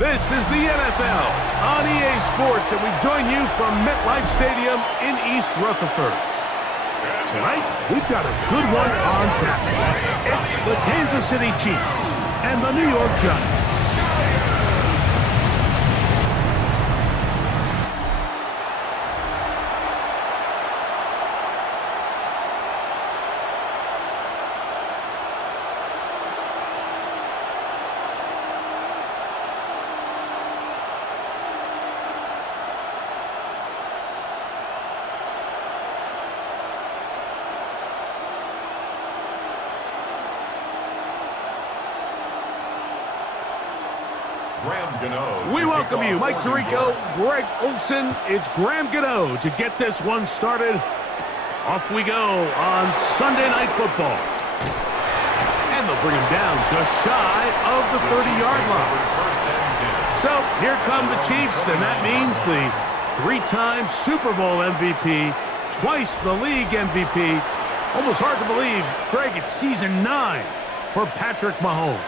This is the NFL on EA Sports, and we join you from MetLife Stadium in East Rutherford. Tonight, we've got a good one on tap. It's the Kansas City Chiefs and the New York Giants. We welcome you, Mike Tirico, Greg Olson. It's Graham Gano to get this one started. Off we go on Sunday Night Football. And they'll bring him down just shy of the 30-yard line. So here come the Chiefs, and that means the three-time Super Bowl MVP, twice the league MVP. Almost hard to believe, Greg, it's season 9 for Patrick Mahomes.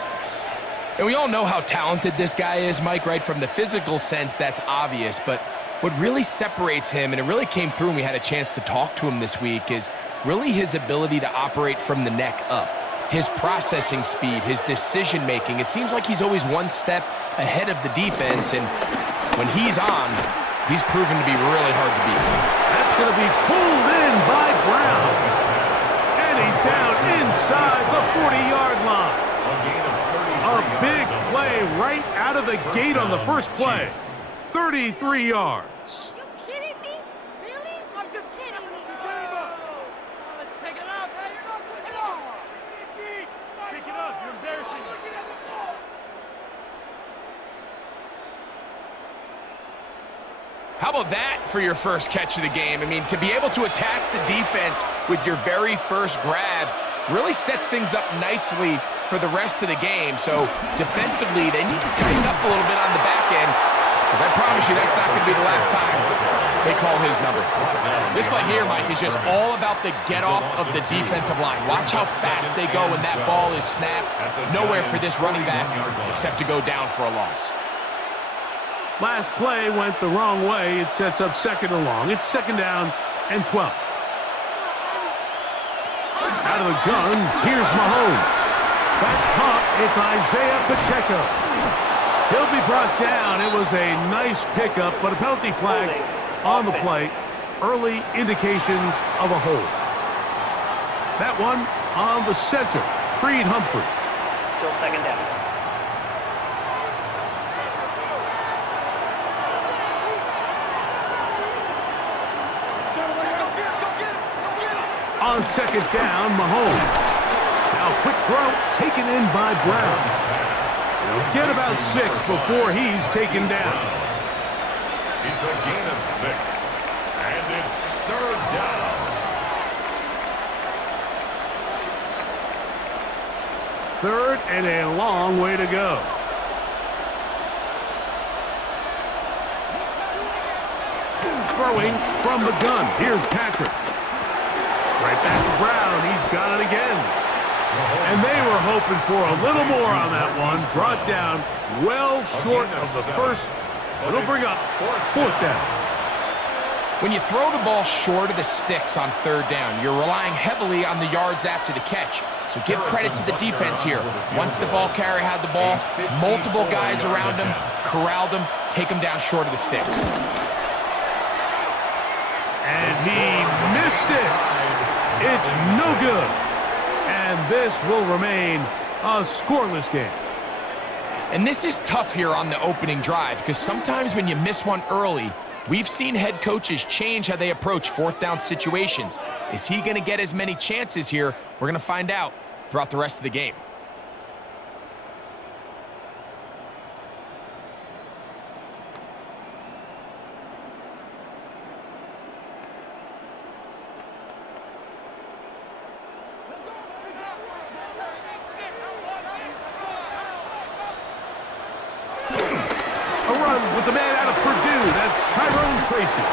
And we all know how talented this guy is, Mike, right? From the physical sense, that's obvious. But what really separates him, and it really came through when we had a chance to talk to him this week, is really his ability to operate from the neck up. His processing speed, his decision-making. It seems like he's always one step ahead of the defense, and when he's on, he's proven to be really hard to beat. That's going to be pulled in by Brown. And he's down inside the 40-yard line. A big play right out of the gate on the first play. 33 yards. You kidding me? Really? I'm just kidding me. Let's pick it up. Hey, you're not picking it up. Pick it up. You're embarrassing. Looking at the ball. How about that for your first catch of the game? I mean, to be able to attack the defense with your very first grab really sets things up nicely for the rest of the game. So defensively, they need to tighten up a little bit on the back end, because I promise you that's not going to be the last time they call his number. This play here, Mike, is just all about the get-off of the defensive line. Watch how fast they go when that ball is snapped. Nowhere for this running back except to go down for a loss. Last play went the wrong way. It sets up second and long. It's second down and 12. Out of the gun, here's Mahomes. That's pump. It's Isaiah Pacheco. He'll be brought down. It was a nice pickup, but a penalty flag on the play. Early indications of a hold. That one on the center, Creed Humphrey. Still second down. On second down, Mahomes. Now quick throw taken in by Brown. He'll get about 6 before he's taken down. It's a gain of 6, and it's third down. Third and a long way to go. Throwing from the gun. Here's Patrick. Right back to Brown. He's got it again. And they were hoping for a little more on that one. Brought down well short of the first. It'll bring up fourth down. When you throw the ball short of the sticks on third down, you're relying heavily on the yards after the catch. So give credit to the defense here. Once the ball carrier had the ball, multiple guys around him, corralled him, take him down short of the sticks. And he missed it. It's no good. And this will remain a scoreless game. And this is tough here on the opening drive, because sometimes when you miss one early, we've seen head coaches change how they approach fourth down situations. Is he going to get as many chances here? We're going to find out throughout the rest of the game. With the man out of Purdue, that's Tyrone Tracy.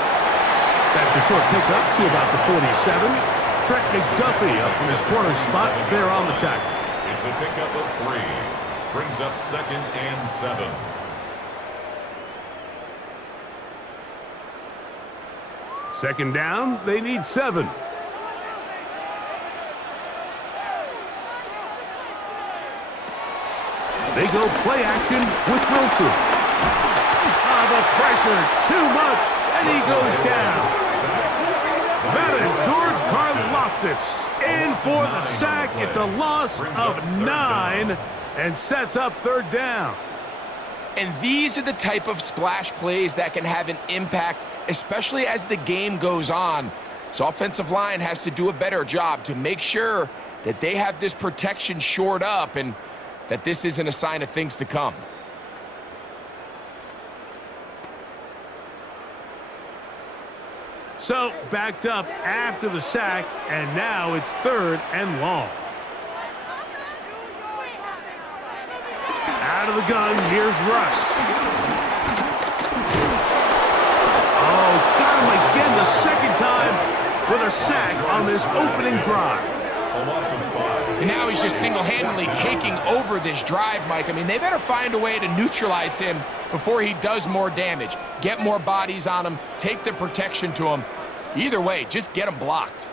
That's a short pickup to about the 47. Trent McDuffie up from his corner spot there on the tackle. It's a pickup of 3. Brings up second and 7. Second down, they need 7. They go play action with Wilson. The pressure, too much, and he goes down. That is George Karlaftis in for the sack. It's a loss of 9 and sets up third down. And these are the type of splash plays that can have an impact, especially as the game goes on. So offensive line has to do a better job to make sure that they have this protection shored up and that this isn't a sign of things to come. So backed up after the sack, and now it's third and long. Out of the gun, here's Russ. Oh, got him again the second time with a sack on this opening drive. And now he's just single-handedly taking over this drive, Mike. I mean, they better find a way to neutralize him before he does more damage. Get more bodies on him, take the protection to him. Either way, just get him blocked.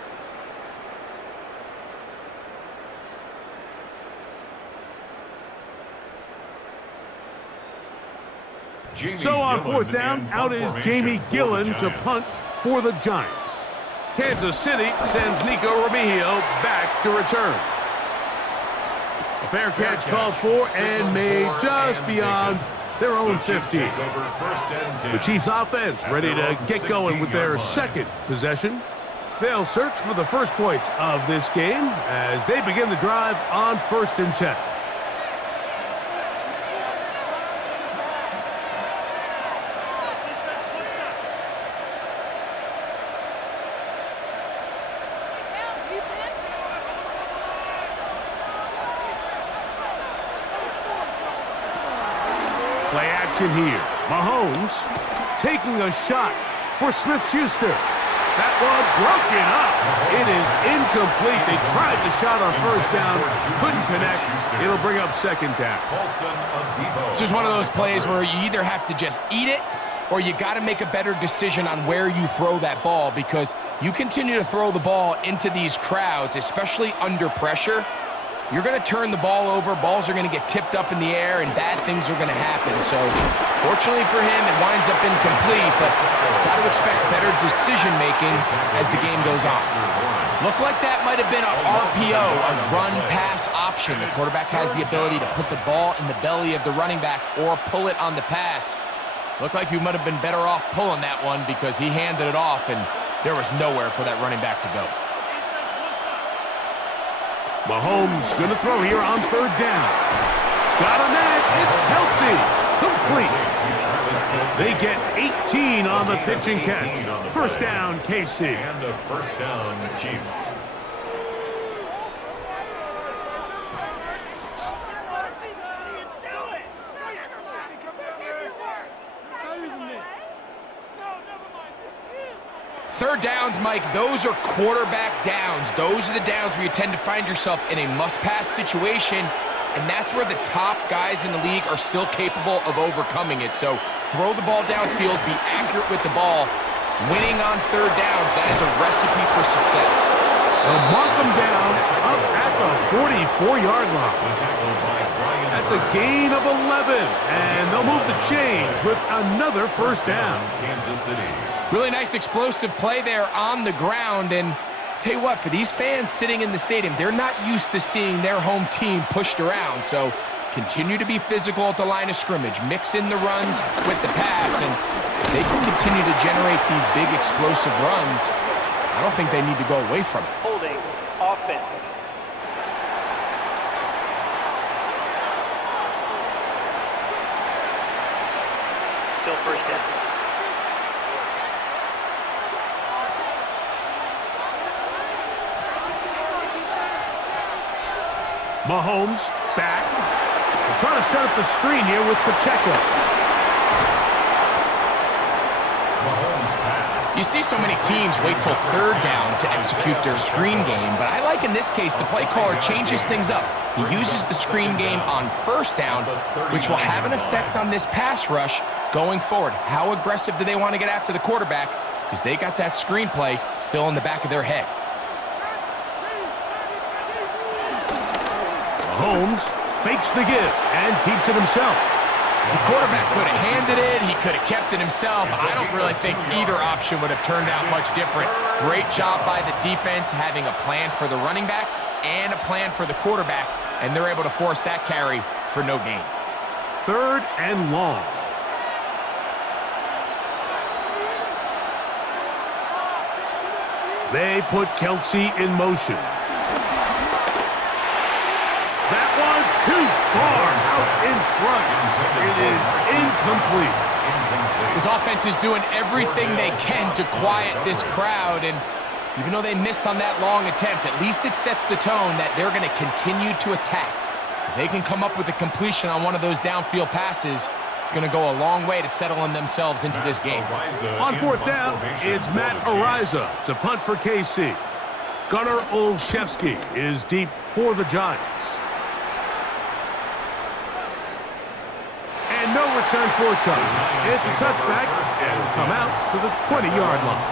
So on fourth down, out is Jamie Gillen to punt for the Giants. Kansas City sends Nico Remigio back to return. A fair catch called for and made just beyond their own 50. The Chiefs offense ready to get going with their second possession. They'll search for the first points of this game as they begin the drive on 1st and 10. Play action here. Mahomes taking a shot for Smith-Schuster. That one broken up. It is incomplete. They tried the shot on first down, couldn't connect. It'll bring up second down. This is one of those plays where you either have to just eat it or you got to make a better decision on where you throw that ball, because you continue to throw the ball into these crowds, especially under pressure. You're going to turn the ball over, balls are going to get tipped up in the air, and bad things are going to happen. So, fortunately for him, it winds up incomplete, but got to expect better decision-making as the game goes on. Looked like that might have been an RPO, a run-pass option. The quarterback has the ability to put the ball in the belly of the running back or pull it on the pass. Looked like he might have been better off pulling that one because he handed it off, and there was nowhere for that running back to go. Mahomes going to throw here on third down. Got a man. It's Kelsey. Complete. They get 18 on the pitch and catch. First down, KC. And a first down, Chiefs. Third downs, Mike, those are quarterback downs. Those are the downs where you tend to find yourself in a must-pass situation, and that's where the top guys in the league are still capable of overcoming it. So throw the ball downfield, be accurate with the ball. Winning on third downs, that is a recipe for success. They'll mark them down up at the 44-yard line. That's a gain of 11, and they'll move the chains with another first down. Kansas City. Really nice explosive play there on the ground, and tell you what, for these fans sitting in the stadium, they're not used to seeing their home team pushed around, so continue to be physical at the line of scrimmage, mix in the runs with the pass, and if they can continue to generate these big explosive runs, I don't think they need to go away from it. Holding offense. Still first down. Mahomes back. They're trying to set up the screen here with Pacheco. You see so many teams wait till third down to execute their screen game, but I like in this case the play caller changes things up. He uses the screen game on first down, which will have an effect on this pass rush going forward. How aggressive do they want to get after the quarterback? because they got that screenplay still in the back of their head. Mahomes fakes the give and keeps it himself. The quarterback could have handed it. He could have kept it himself. I don't really think either option would have turned out much different. Great job by the defense having a plan for the running back and a plan for the quarterback, and they're able to force that carry for no gain. 3rd and long. They put Kelsey in motion. That one too far out in front. It is incomplete. This offense is doing everything they can to quiet this crowd, and even though they missed on that long attempt, at least it sets the tone that they're going to continue to attack. If they can come up with a completion on one of those downfield passes, it's going to go a long way to settling themselves into this game. On 4th down, it's Matt Ariza to punt for KC. Gunnar Olszewski is deep for the Giants. And no return forthcoming. It's a touchback and will come out to the 20-yard line.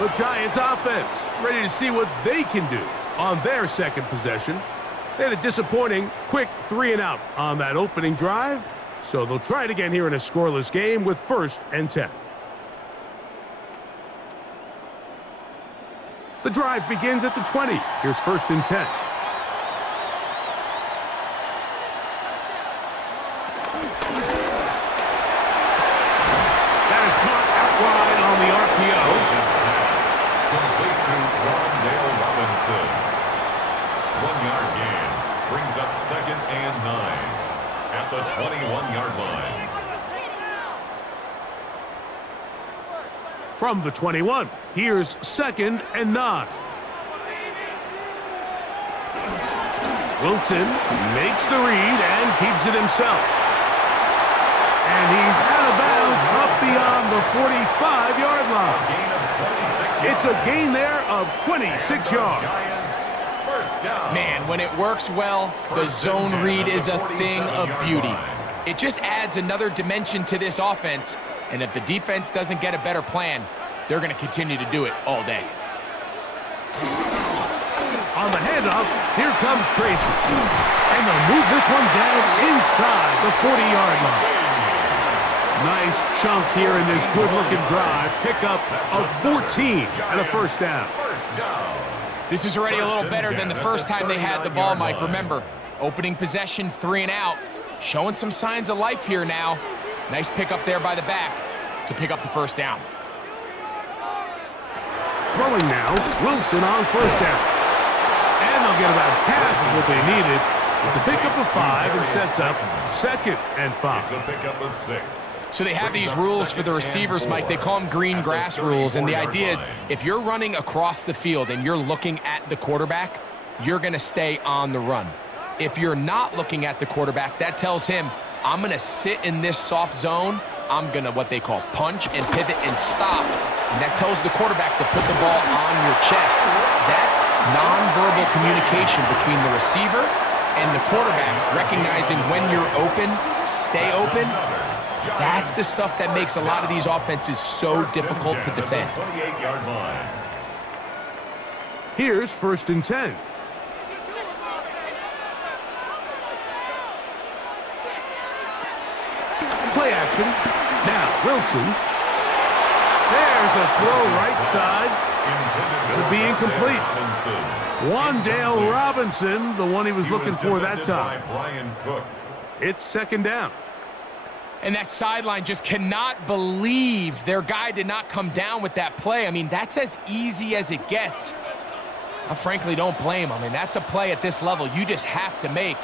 The Giants offense ready to see what they can do on their second possession. They had a disappointing quick 3-and-out on that opening drive, so they'll try it again here in a scoreless game with 1st and 10. The drive begins at the 20. Here's 1st and 10. That is caught out wide on the RPO. Complete to Wandale Robinson. 1-yard gain brings up 2nd and 9 at the 21-yard line. From the 21, here's 2nd and 9. Wilson makes the read and keeps it himself. And he's out of bounds up beyond the 45-yard line. It's a gain there of 26 yards. Man, when it works well, the zone read is a thing of beauty. It just adds another dimension to this offense, and if the defense doesn't get a better plan, they're going to continue to do it all day. On the handoff, here comes Tracy. And they'll move this one down inside the 40-yard line. Nice chunk here in this good-looking drive. Pickup of 14 and a 1st down. This is already a little better than the first time they had the ball, Mike. Remember, opening possession, 3-and-out. Showing some signs of life here now. Nice pickup there by the back to pick up the 1st down. Throwing now, Wilson on 1st down. And they'll get about half of what they needed. It's a pickup of 5 and sets up 2nd and 5. It's a pickup of 6. So they have these rules for the receivers, Mike. They call them green grass rules, and the idea is if you're running across the field and you're looking at the quarterback, you're going to stay on the run. If you're not looking at the quarterback, that tells him, I'm going to sit in this soft zone. I'm going to what they call punch and pivot and stop. And that tells the quarterback to put the ball on your chest. That nonverbal communication between the receiver and the quarterback, recognizing when you're open, stay open, that's the stuff that makes a lot of these offenses so difficult to defend. Here's 1st and 10. Play action. Now, Wilson. There's a throw right side. It's going to be incomplete. Wandale Robinson, the one he was looking for that time. It's 2nd down. And that sideline just cannot believe their guy did not come down with that play. I mean, that's as easy as it gets. I frankly don't blame him. I mean, that's a play at this level you just have to make.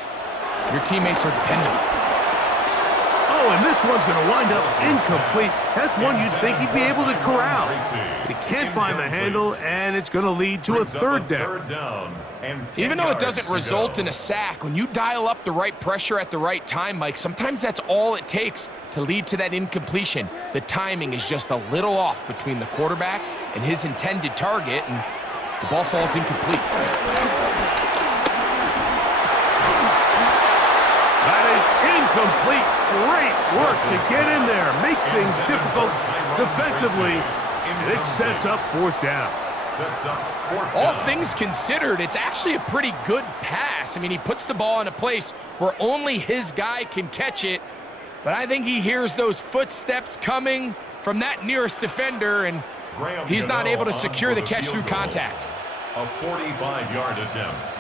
Your teammates are dependent. Oh, and this one's going to wind up incomplete. That's one you'd think he'd be able to corral. He can't find the handle, and it's going to lead to a 3rd down. Even though it doesn't result in a sack, when you dial up the right pressure at the right time, Mike, sometimes that's all it takes to lead to that incompletion. The timing is just a little off between the quarterback and his intended target, and the ball falls incomplete. That is incomplete. Great work to get in there, make things difficult defensively, And it sets up fourth down. Sets up fourth All down. things considered, it's actually a pretty good pass. I mean, he puts the ball in a place where only his guy can catch it, but I think he hears those footsteps coming from that nearest defender, and he's not able to secure the catch through contact. A 45-yard attempt.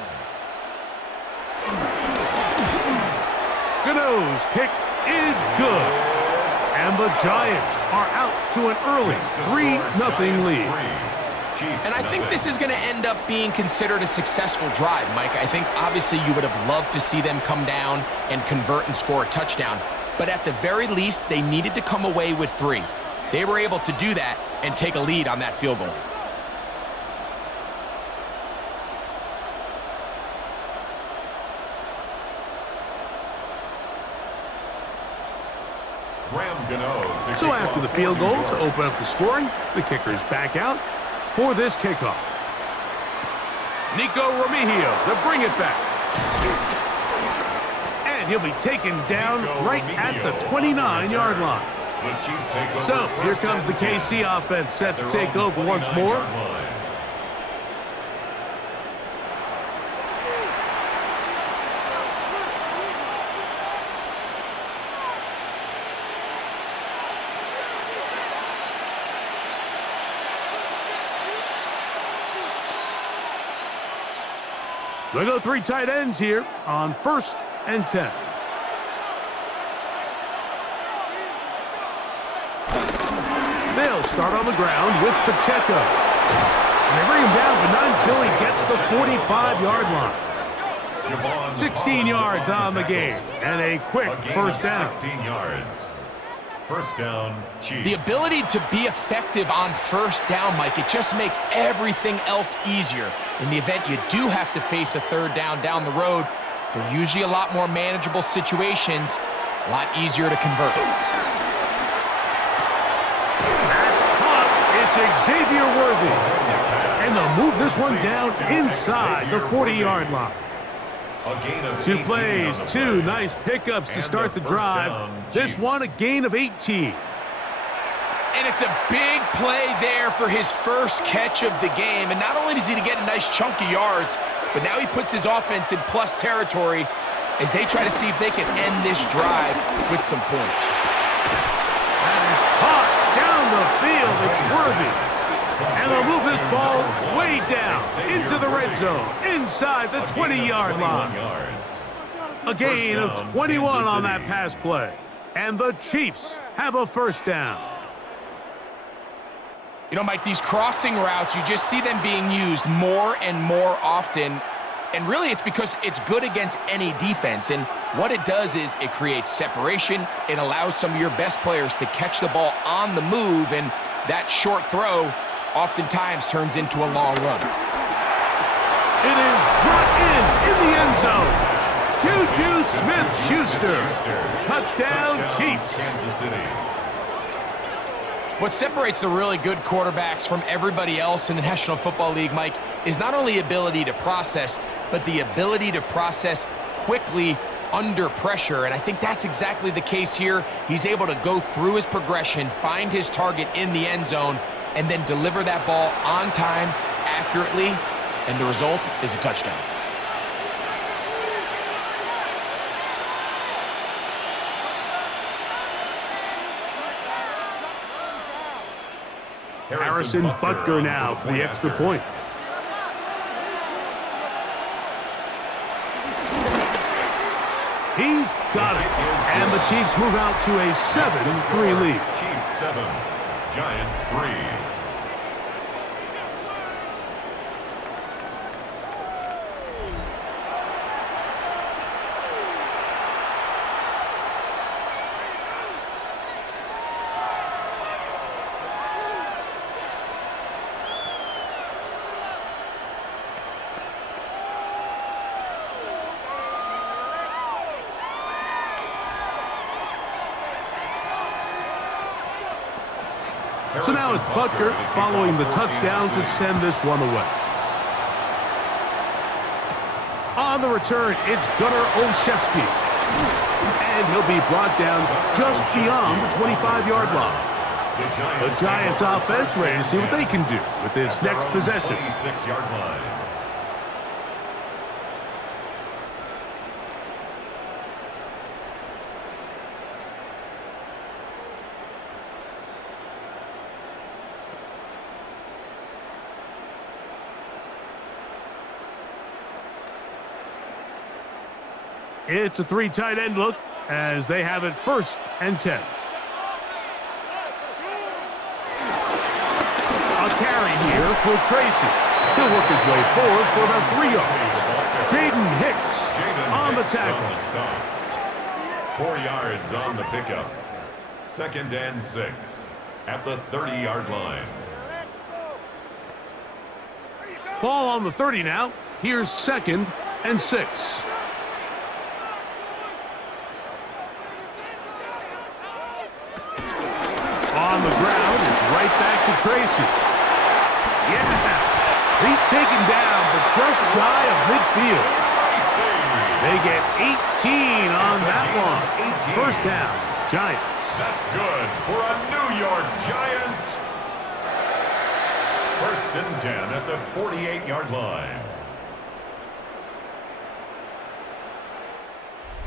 Gano's kick is good. And the Giants are out to an early 3-0 lead. And I think this is going to end up being considered a successful drive, Mike. I think obviously you would have loved to see them come down and convert and score a touchdown. But at the very least, they needed to come away with 3. They were able to do that and take a lead on that field goal. So after the field goal to open up the scoring, the kicker's back out for this kickoff. Nico Remigio to bring it back. And he'll be taken down right at the 29-yard line. So here comes the KC offense set to take over once more. They go 3 tight ends here on 1st and 10. They'll start on the ground with Pacheco. And they bring him down, but not until he gets the 45-yard line. 16 yards on the game, and a quick first down. 16 yards. First down, Chiefs. The ability to be effective on first down, Mike, it just makes everything else easier. In the event you do have to face a third down the road, they're usually a lot more manageable situations, a lot easier to convert. That's caught. It's Xavier Worthy. And they'll move this one down inside the 40-yard line. 2 plays, 2 nice pickups to start the drive. This one a gain of 18. And it's a big play there for his first catch of the game. And not only does he get a nice chunk of yards, but now he puts his offense in plus territory as they try to see if they can end this drive with some points. That is caught down the field. It's Worthy. And they'll move this ball way down into the red zone, inside the 20-yard line. A gain of 21 on that pass play. And the Chiefs have a first down. You know, Mike, these crossing routes, you just see them being used more and more often. And really, it's because it's good against any defense. And what it does is it creates separation. It allows some of your best players to catch the ball on the move. And that short throw oftentimes turns into a long run. It is brought in the end zone. Juju Smith-Schuster. Touchdown, Chiefs. Kansas City. What separates the really good quarterbacks from everybody else in the National Football League, Mike, is not only ability to process, but the ability to process quickly under pressure. And I think that's exactly the case here. He's able to go through his progression, find his target in the end zone, and then deliver that ball on time, accurately, and the result is a touchdown. Harrison Butker now for the extra point. He's got it. And the Chiefs move out to a 7-3 lead. Chiefs 7, Giants 3. So now it's Butker following the touchdown to send this one away. On the return, it's Gunnar Olszewski. And he'll be brought down just beyond the 25-yard line. The Giants offense ready to see what they can do with this next possession. 26-yard line. It's a 3 tight end look as they have it 1st and 10. A carry here for Tracy. He'll work his way forward for about 3 yards. Jaden Hicks on the tackle. 4 yards on the pickup. 2nd and 6 at the 30-yard line. Ball on the 30 now. Here's 2nd and 6. On the ground, it's right back to Tracy. Yeah, he's taken down, but just shy of midfield. They get 18 on that one. 1st down, Giants. That's good for a New York Giant. 1st and 10 at the 48-yard line.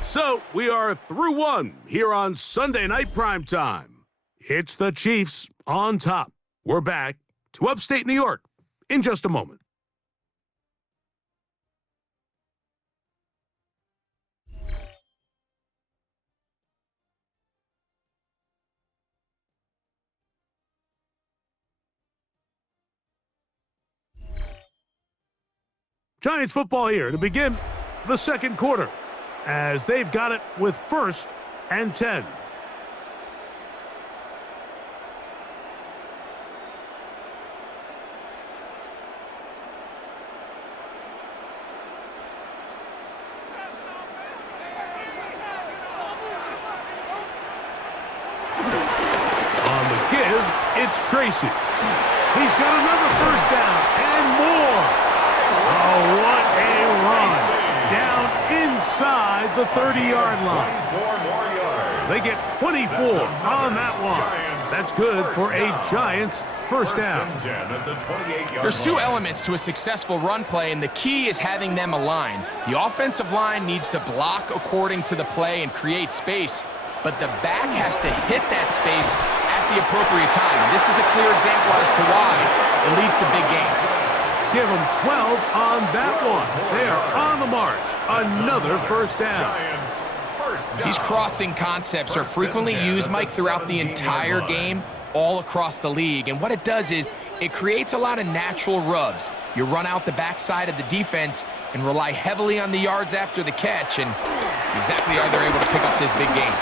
So we are through 1 here on Sunday Night Primetime. It's the Chiefs on top. We're back to upstate New York in just a moment. Giants football here to begin the 2nd quarter as they've got it with 1st and 10. It's Tracy. He's got another 1st down and more. Oh, what a run. Down inside the 30-yard line. 24 more yards. They get 24 on that one. That's good for a Giants 1st down. There's 2 elements to a successful run play, and the key is having them align. The offensive line needs to block according to the play and create space, but the back has to hit that space the appropriate time. And this is a clear example as to why it leads to big gains. Give them 12 on that one. They are on the march. Another 1st down. These crossing concepts are frequently used, Mike, throughout the entire game, all across the league. And what it does is it creates a lot of natural rubs. You run out the backside of the defense and rely heavily on the yards after the catch, and it's exactly how they're able to pick up this big gain.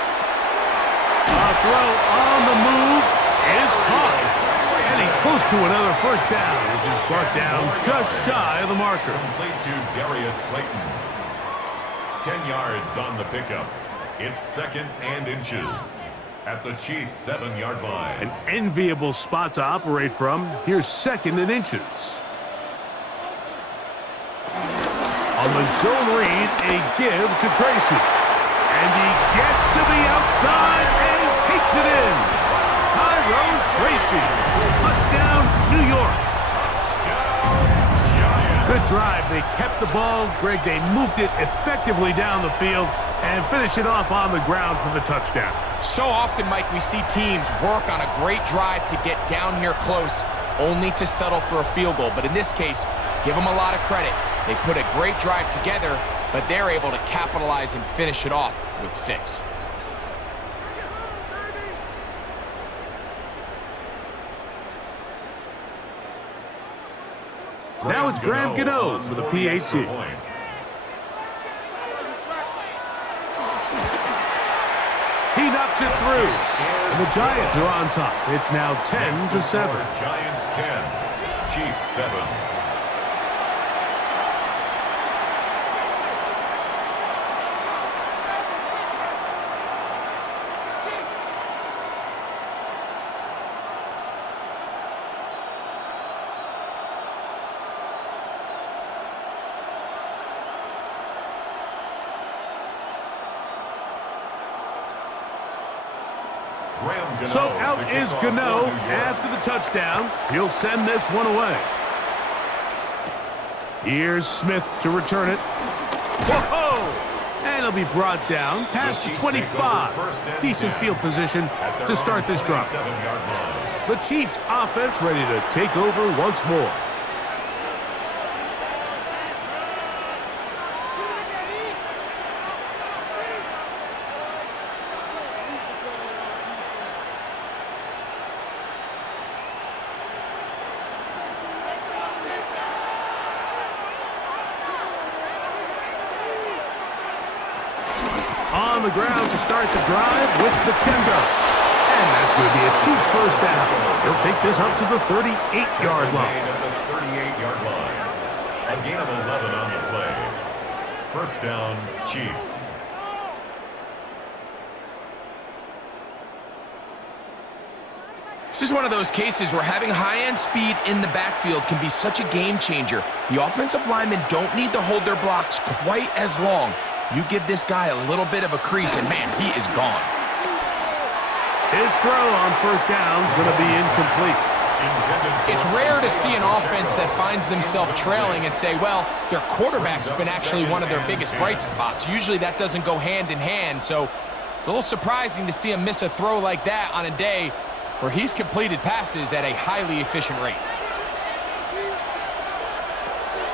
A throw on the move is caught. And he's close to another 1st down as he's brought down just shy of the marker. Complete to Darius Slayton. 10 yards on the pickup. It's 2nd and inches at the Chiefs' 7-yard line. An enviable spot to operate from. Here's 2nd and inches. On the zone read, a give to Tracy. And he gets to the outside and takes it in. Tyrone Tracy. Touchdown, New York. Touchdown, Giants. Good drive. They kept the ball. Greg, they moved it effectively down the field and finished it off on the ground for the touchdown. So often, Mike, we see teams work on a great drive to get down here close, only to settle for a field goal. But in this case, give them a lot of credit. They put a great drive together, but they're able to capitalize and finish it off with 6. Now it's Graham Gano for the PAT. He knocks it through. And the Giants are on top. It's now 10-7. Giants 10, Chiefs 7. So out is Gano after the touchdown. He'll send this one away. Here's Smith to return it. Whoa! And he'll be brought down past the 25. Decent field position to start this drive. The Chiefs offense ready to take over once more. On the ground to start the drive with the Chenga. And that's going to be a Chiefs first down. He'll take this up to the 38-yard line. At the 38-yard line. A gain of 11 on the play. First down, Chiefs. This is one of those cases where having high-end speed in the backfield can be such a game changer. The offensive linemen don't need to hold their blocks quite as long. You give this guy a little bit of a crease, and man, he is gone. His throw on first down is going to be incomplete. It's rare to see an offense that finds themselves trailing and say, well, their quarterback's been actually one of their biggest bright spots. Usually that doesn't go hand in hand, so it's a little surprising to see him miss a throw like that on a day where he's completed passes at a highly efficient rate.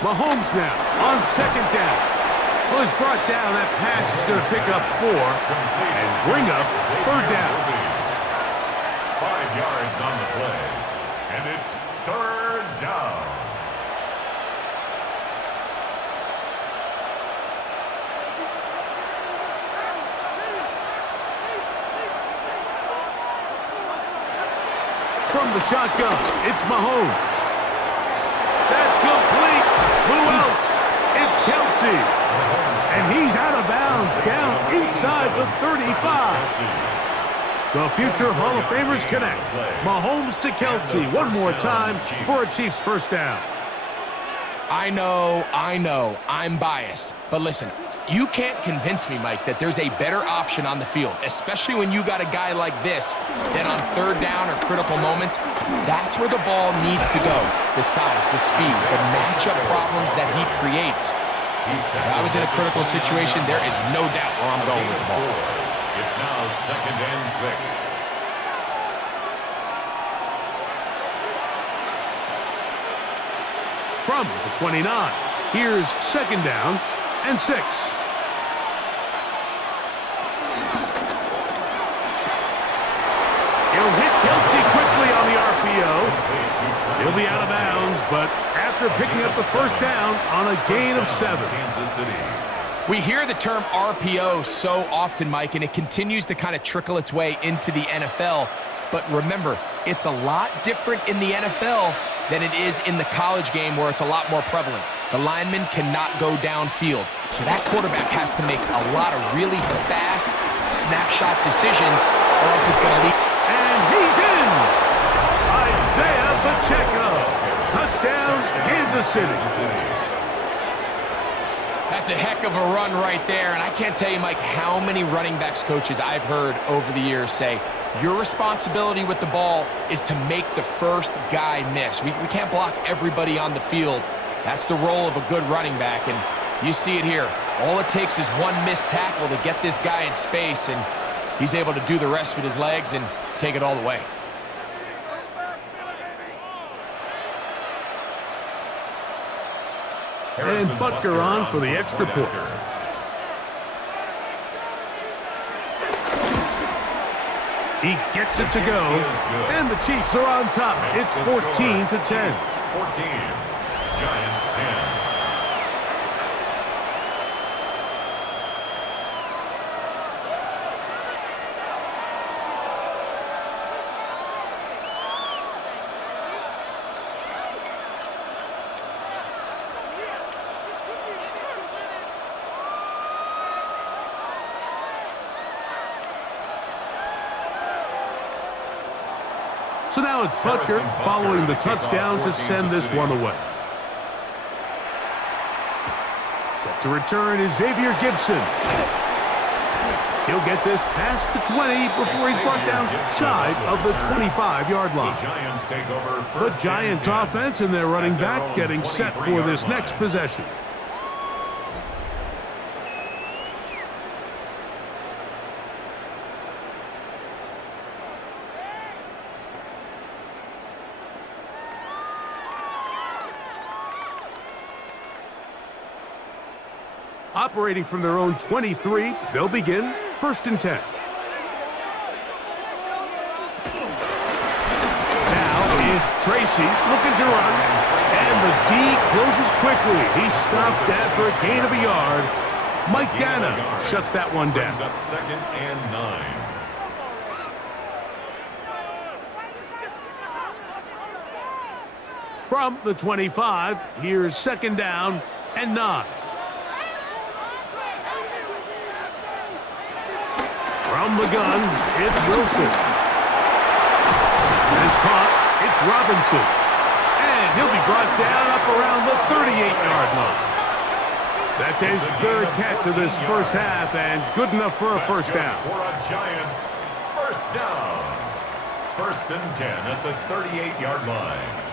Mahomes now on second down. Well, he's brought down. That pass is going to pick up 4 and bring up third down. 5 yards on the play, and it's third down. From the shotgun, it's Mahomes. That's complete. Who else? It's Kelsey. And he's out of bounds, down inside the 35. The future Hall of Famers connect. Mahomes to Kelsey one more time for a Chiefs first down. I know, I'm biased. But listen, you can't convince me, Mike, that there's a better option on the field, especially when you got a guy like this, that on third down or critical moments, that's where the ball needs to go. The size, the speed, the matchup problems that he creates. If I was in a critical situation, there is no doubt where I'm going with the ball. It's now second and 6. From the 29, here's second down and 6. He'll hit Kelsey quickly on the RPO. He'll be out of bounds, but after picking up the first down on a gain of 7. Kansas City. We hear the term RPO so often, Mike, and it continues to kind of trickle its way into the NFL. But remember, it's a lot different in the NFL than it is in the college game where it's a lot more prevalent. The lineman cannot go downfield, so that quarterback has to make a lot of really fast snapshot decisions or else it's going to lead. And he's in! Isaiah Pacheco. Touchdown, Kansas City. That's a heck of a run right there, and I can't tell you, Mike, how many running backs coaches I've heard over the years say, your responsibility with the ball is to make the first guy miss. We can't block everybody on the field. That's the role of a good running back, and you see it here. All it takes is one missed tackle to get this guy in space, and he's able to do the rest with his legs and take it all the way. And Butker on for the extra point. He gets it to go, and the Chiefs are on top. It's 14-10. 14. Giants 10. So now it's Butker following the touchdown to send this one away. Set to return is Xavier Gibson. He'll get this past the 20 before he's brought down shy of the 25-yard The line. Giants take over The first Giants and 10 offense and their running at their back own getting set for 23-yard this line. next possession. Operating from their own 23, they'll begin first and 10. Now it's Tracy looking to run, and the D closes quickly. He's stopped after a gain of a yard. Mike Ganna shuts that one down. Brings up second and 9. From the 25, here's second down and 9. From the gun, it's Wilson. It is caught. It's Robinson. And he'll be brought down up around the 38-yard line. That's his third catch of this first half, and good enough for a first down. For a Giants first down. First and 10 at the 38-yard line.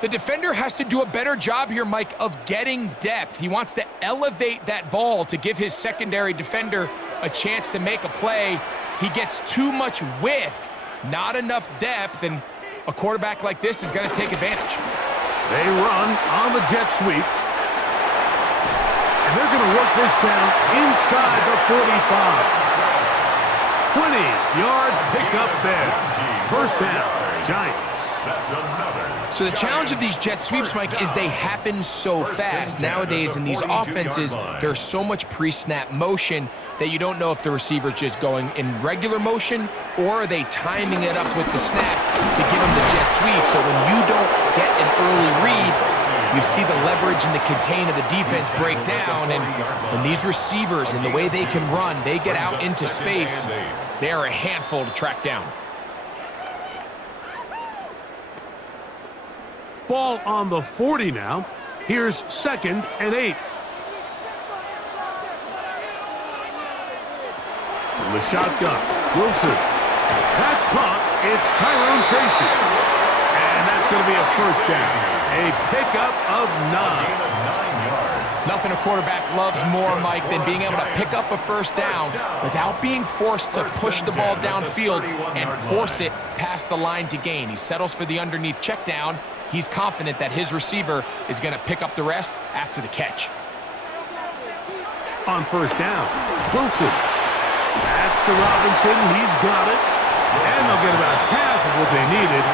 The defender has to do a better job here, Mike, of getting depth. He wants to elevate that ball to give his secondary defender a chance to make a play. He gets too much width, not enough depth, and a quarterback like this is going to take advantage. They run on the jet sweep. And they're going to work this down inside the 45. 20-yard pickup there. First down, Giants. That's another. So the challenge of these jet sweeps, Mike, is they happen so fast. Nowadays in these offenses, there's so much pre-snap motion that you don't know if the receiver's just going in regular motion or are they timing it up with the snap to give him the jet sweep. So when you don't get an early read, you see the leverage and the contain of the defense break down, and when these receivers and the way they can run, they get out into space, they are a handful to track down. Ball on the 40 now. Here's second and 8. From the shotgun, Wilson. That's caught. It's Tyrone Tracy. And that's going to be a first down. A pickup of 9. Nothing a quarterback loves more, Mike, than being able to pick up a first down without being forced to push the ball downfield and force it past the line to gain. He settles for the underneath check down. He's confident that his receiver is going to pick up the rest after the catch. On first down, Wilson. That's to Robinson. He's got it. And they'll get about half of what they needed.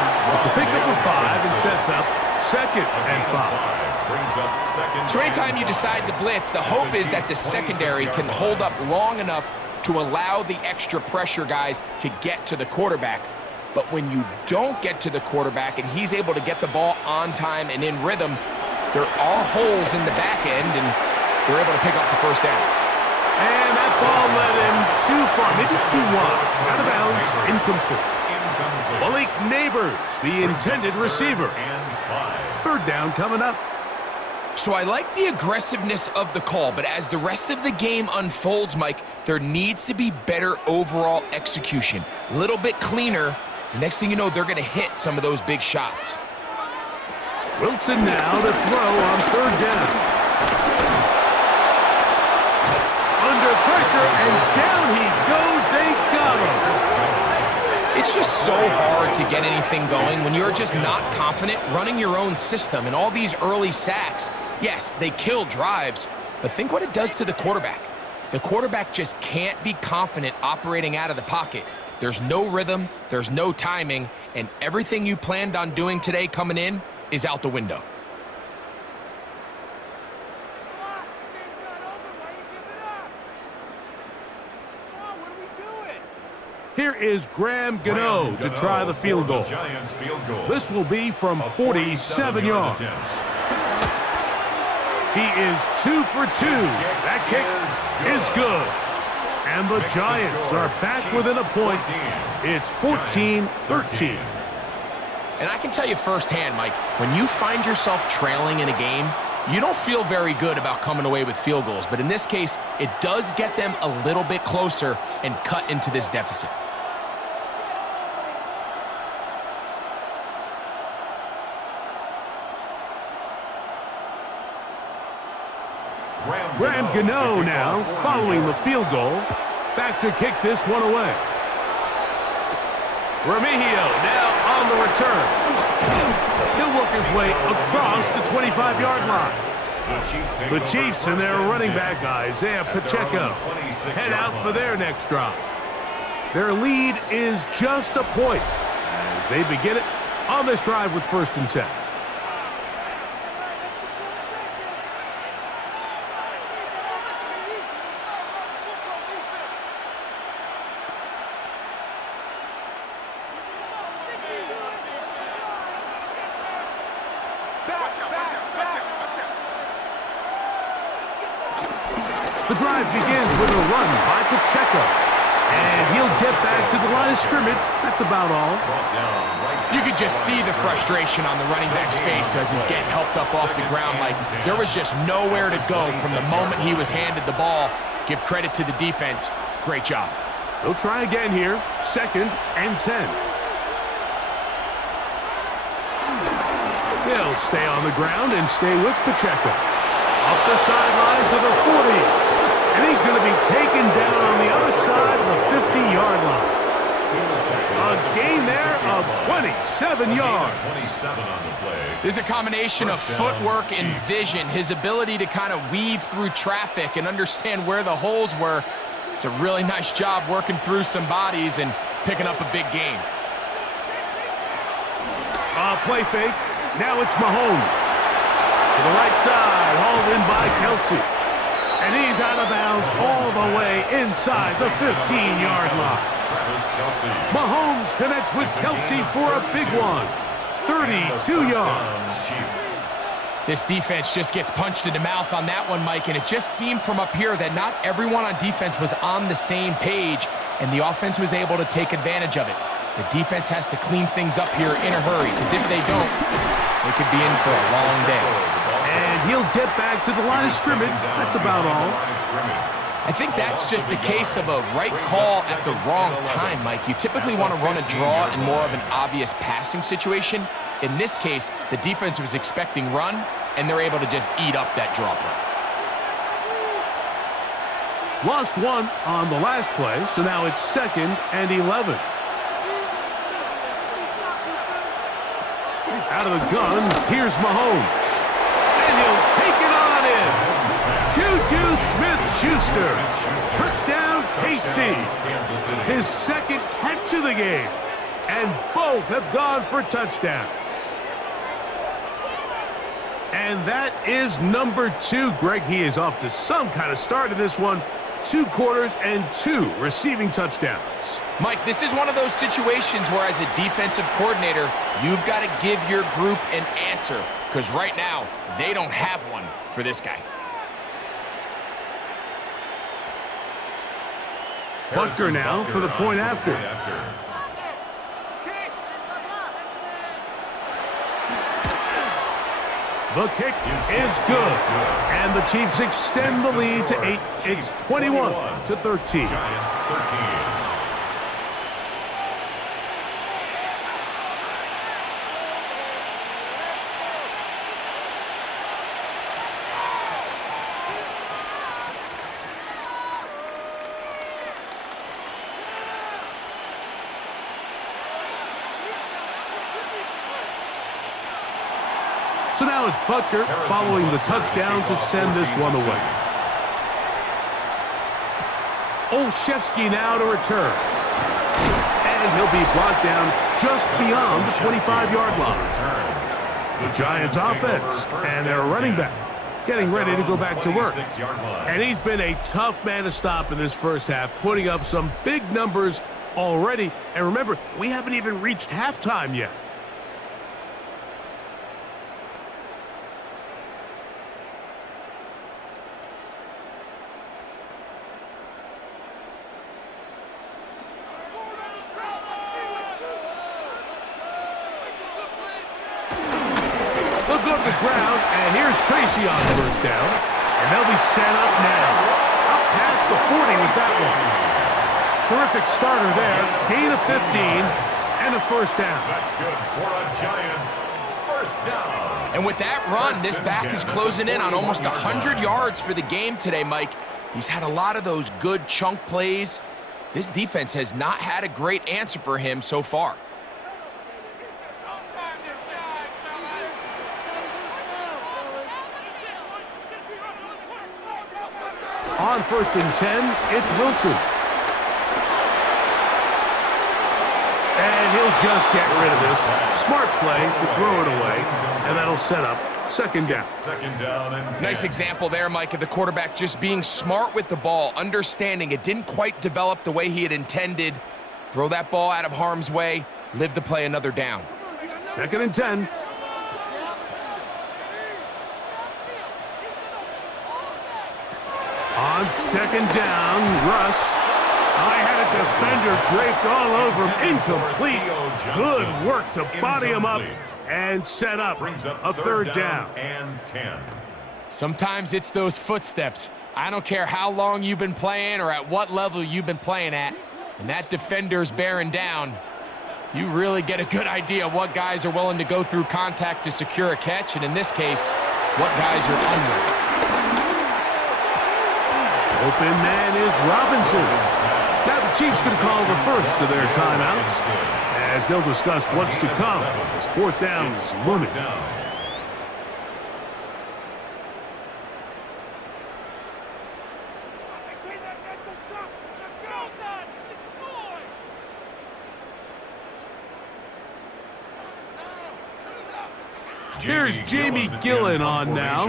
It's a pickup of 5 and sets up second and 5. So anytime you decide to blitz, the hope is that the secondary can hold up long enough to allow the extra pressure guys to get to the quarterback. But when you don't get to the quarterback and he's able to get the ball on time and in rhythm, there are holes in the back end, and they're able to pick up the first down. And that ball led him too far, maybe too wide. Out of bounds, incomplete. Malik Neighbors, the intended receiver. Third down coming up. So I like the aggressiveness of the call, but as the rest of the game unfolds, Mike, there needs to be better overall execution. A little bit cleaner. The next thing you know, they're going to hit some of those big shots. Wilson now to throw on third down. Under pressure, and down he goes. They got him. It's just so hard to get anything going when you're just not confident running your own system. And all these early sacks, yes, they kill drives, but think what it does to the quarterback. The quarterback just can't be confident operating out of the pocket. There's no rhythm, there's no timing, and everything you planned on doing today coming in is out the window. Here is Graham Gano to try the field goal. This will be from 47 yards. He is 2 for 2. That kick is good. And the Giants are back within a point. It's 14-13. And I can tell you firsthand, Mike, when you find yourself trailing in a game, You don't feel very good about coming away with field goals, but in this case, it does get them a little bit closer and cut into this deficit. Graham Gano now following the field goal. Back to kick this one away. Remigio now on the return. He'll work his way across the 25-yard line. The Chiefs and their running back, Isaiah Pacheco, head out for their next drive. Their lead is just a point as they begin it on this drive with 1st and 10. The drive begins with a run by Pacheco, and he'll get back to the line of scrimmage. That's about all. You could just see the frustration on the running back's face as he's getting helped up off the ground. Like there was just nowhere to go from the moment he was handed the ball. Give credit to the defense. Great job. They'll try again here. 2nd and 10. They'll stay on the ground and stay with Pacheco. Up the sideline to the 40. And he's going to be taken down on the other side of the 50-yard line. A gain there of 27 yards. There's a combination of footwork and vision, his ability to kind of weave through traffic and understand where the holes were. It's a really nice job working through some bodies and picking up a big gain. Play fake. Now it's Mahomes. To the right side, hauled in by Kelsey. And he's out of bounds all the way inside the 15-yard line. Mahomes connects with Kelsey for a big one. 32 yards. This defense just gets punched in the mouth on that one, Mike, and it just seemed from up here that not everyone on defense was on the same page, and the offense was able to take advantage of it. The defense has to clean things up here in a hurry, because if they don't, they could be in for a long day. And he'll get back to the line of scrimmage. That's about all. I think that's just a case of a right call at the wrong time, Mike. You typically want to run a draw in more of an obvious passing situation. In this case, the defense was expecting run, and they're able to just eat up that draw play. Lost one on the last play, so now it's 2nd and 11. Out of the gun, here's Mahomes. And he'll take it on in. Juju Smith-Schuster. Touchdown, KC. His 2nd catch of the game. And both have gone for touchdowns. And that is number 2. Greg, he is off to some kind of start in this one. 2 quarters and 2 receiving touchdowns. Mike, this is one of those situations where as a defensive coordinator, you've got to give your group an answer, because right now, they don't have one for this guy. Butker now for the point after. The kick is good, and the Chiefs extend the lead to 8. It's 21-13. Giants 13. So now it's Butker following the touchdown to send this one away. Olszewski now to return. And he'll be brought down just beyond the 25-yard line. The Giants offense and their running back getting ready to go back to work. And he's been a tough man to stop in this first half, putting up some big numbers already. And remember, we haven't even reached halftime yet. go to the ground, and here's Tracy on first down. And they'll be set up now. Up past the 40 with that one. Terrific starter there. Gain of 15 and a first down. That's good for a Giants first down. And with that run, this back is closing in on almost 100 yards for the game today, Mike. He's had a lot of those good chunk plays. This defense has not had a great answer for him so far. On first and 10, it's Wilson. And he'll just get rid of this. Smart play to throw it away, and that'll set up second down. Second down and 10. Nice example there, Mike, of the quarterback just being smart with the ball, understanding it didn't quite develop the way he had intended. Throw that ball out of harm's way, live to play another down. Second and 10. On second down, Russ. I had a defender draped all over him. Incomplete. Good work to body him up and set up a third down. And 10. Sometimes it's those footsteps. I don't care how long you've been playing or at what level you've been playing at. And that defender's bearing down. You really get a good idea what guys are willing to go through contact to secure a catch, and in this case, what guys are unwilling. Open man is Robinson. Now the Chiefs going to call the first of their timeouts as they'll discuss what's to come as fourth down is looming. Here's Jamie Gillen on now.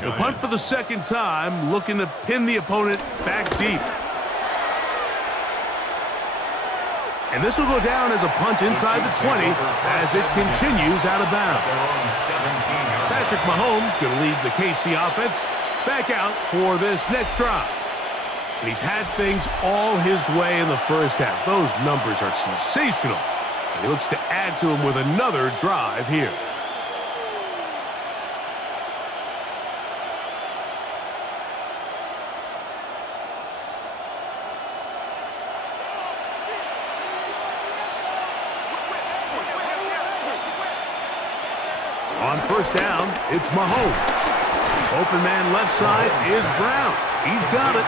The punt for the second time, looking to pin the opponent back deep. And this will go down as a punt inside the 20 as it continues out of bounds. Patrick Mahomes going to lead the KC offense back out for this next drive. And he's had things all his way in the first half. Those numbers are sensational. And he looks to add to them with another drive here. On first down, it's Mahomes. Open man left side is Brown. He's got it.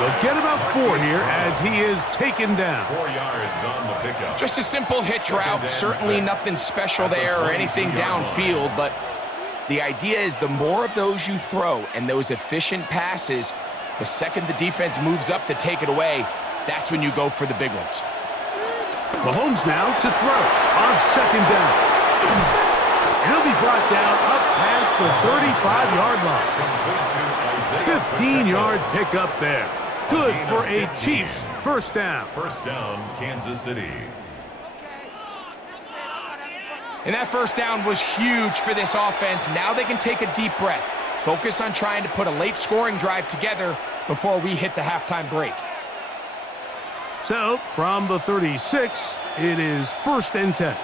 They'll get about 4 here as he is taken down. 4 yards on the pickup. Just a simple hitch route. Certainly nothing special there or anything downfield, but the idea is the more of those you throw and those efficient passes, the second the defense moves up to take it away, that's when you go for the big ones. Mahomes now to throw on second down. He'll be brought down up past the 35-yard line. 15-yard pickup there. Good for a Chiefs first down. First down, Kansas City. And that first down was huge for this offense. Now they can take a deep breath. Focus on trying to put a late scoring drive together before we hit the halftime break. So, from the 36, it is first and 10.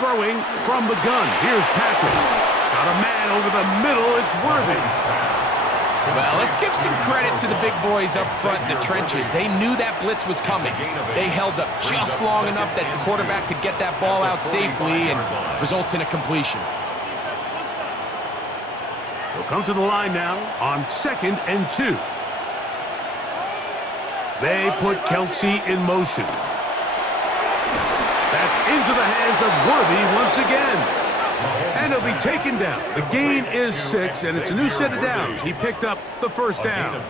Throwing from the gun. Here's Patrick. Got a man over the middle. It's Worthy. Well, let's give some credit to the big boys up front in the trenches. They knew that blitz was coming. They held up just long enough that the quarterback could get that ball out safely and results in a completion. They'll come to the line now on second and 2. They put Kelsey in motion. That's into the hands of Worthy once again. And he'll be taken down. The gain is 6, and it's a new set of downs. He picked up the first down.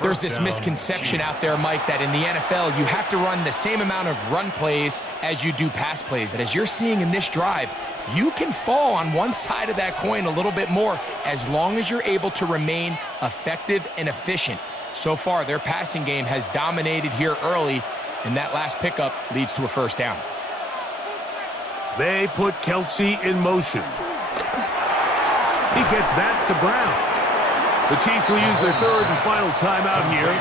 There's this misconception out there, Mike, that in the NFL, you have to run the same amount of run plays as you do pass plays. And as you're seeing in this drive, you can fall on one side of that coin a little bit more as long as you're able to remain effective and efficient. So far, their passing game has dominated here early, and that last pickup leads to a first down. They put Kelsey in motion. He gets that to Brown. The Chiefs will use their third and final timeout here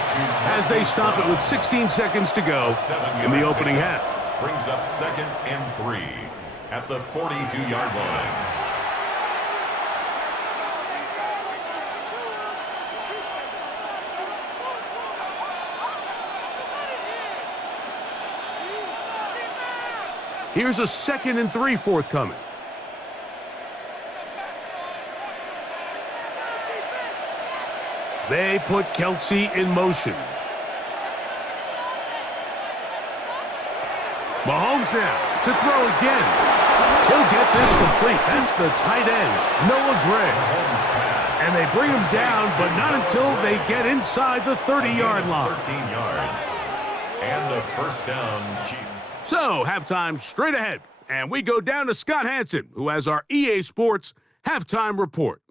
as they stop it with 16 seconds to go in the opening half. Brings up second and 3. at the 42-yard line. Here's a 2nd and 3 forthcoming. They put Kelsey in motion. Mahomes now to throw again. He'll get this complete. That's the tight end, Noah Gray. And they bring him down, but not until they get inside the 30-yard line. 13 yards. And the first down, Chiefs. So, halftime straight ahead. And we go down to Scott Hansen, who has our EA Sports halftime report.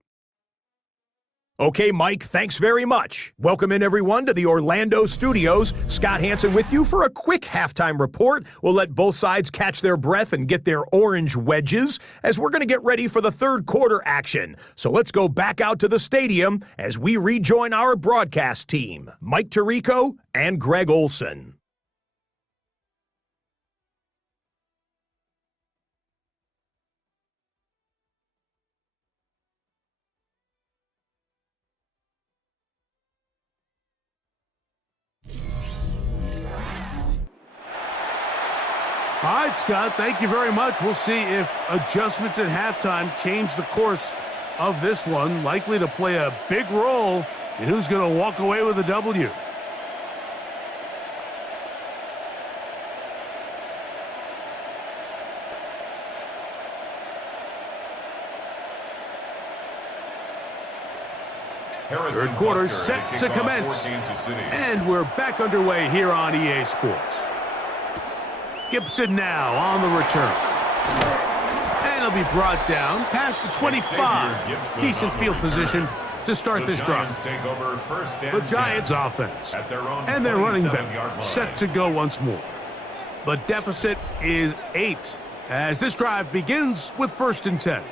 Okay, Mike, thanks very much. Welcome in, everyone, to the Orlando studios. Scott Hansen with you for a quick halftime report. We'll let both sides catch their breath and get their orange wedges as we're going to get ready for the third quarter action. So let's go back out to the stadium as we rejoin our broadcast team, Mike Tirico and Greg Olson. All right, Scott, thank you very much. We'll see if adjustments at halftime change the course of this one, likely to play a big role in who's going to walk away with a W. Third quarter set to commence, and we're back underway here on EA Sports. Gibson now on the return. And he'll be brought down past the 25. Decent field position to start this drive. The Giants offense and their running back set to go once more. The deficit is 8 as this drive begins with 1st and 10.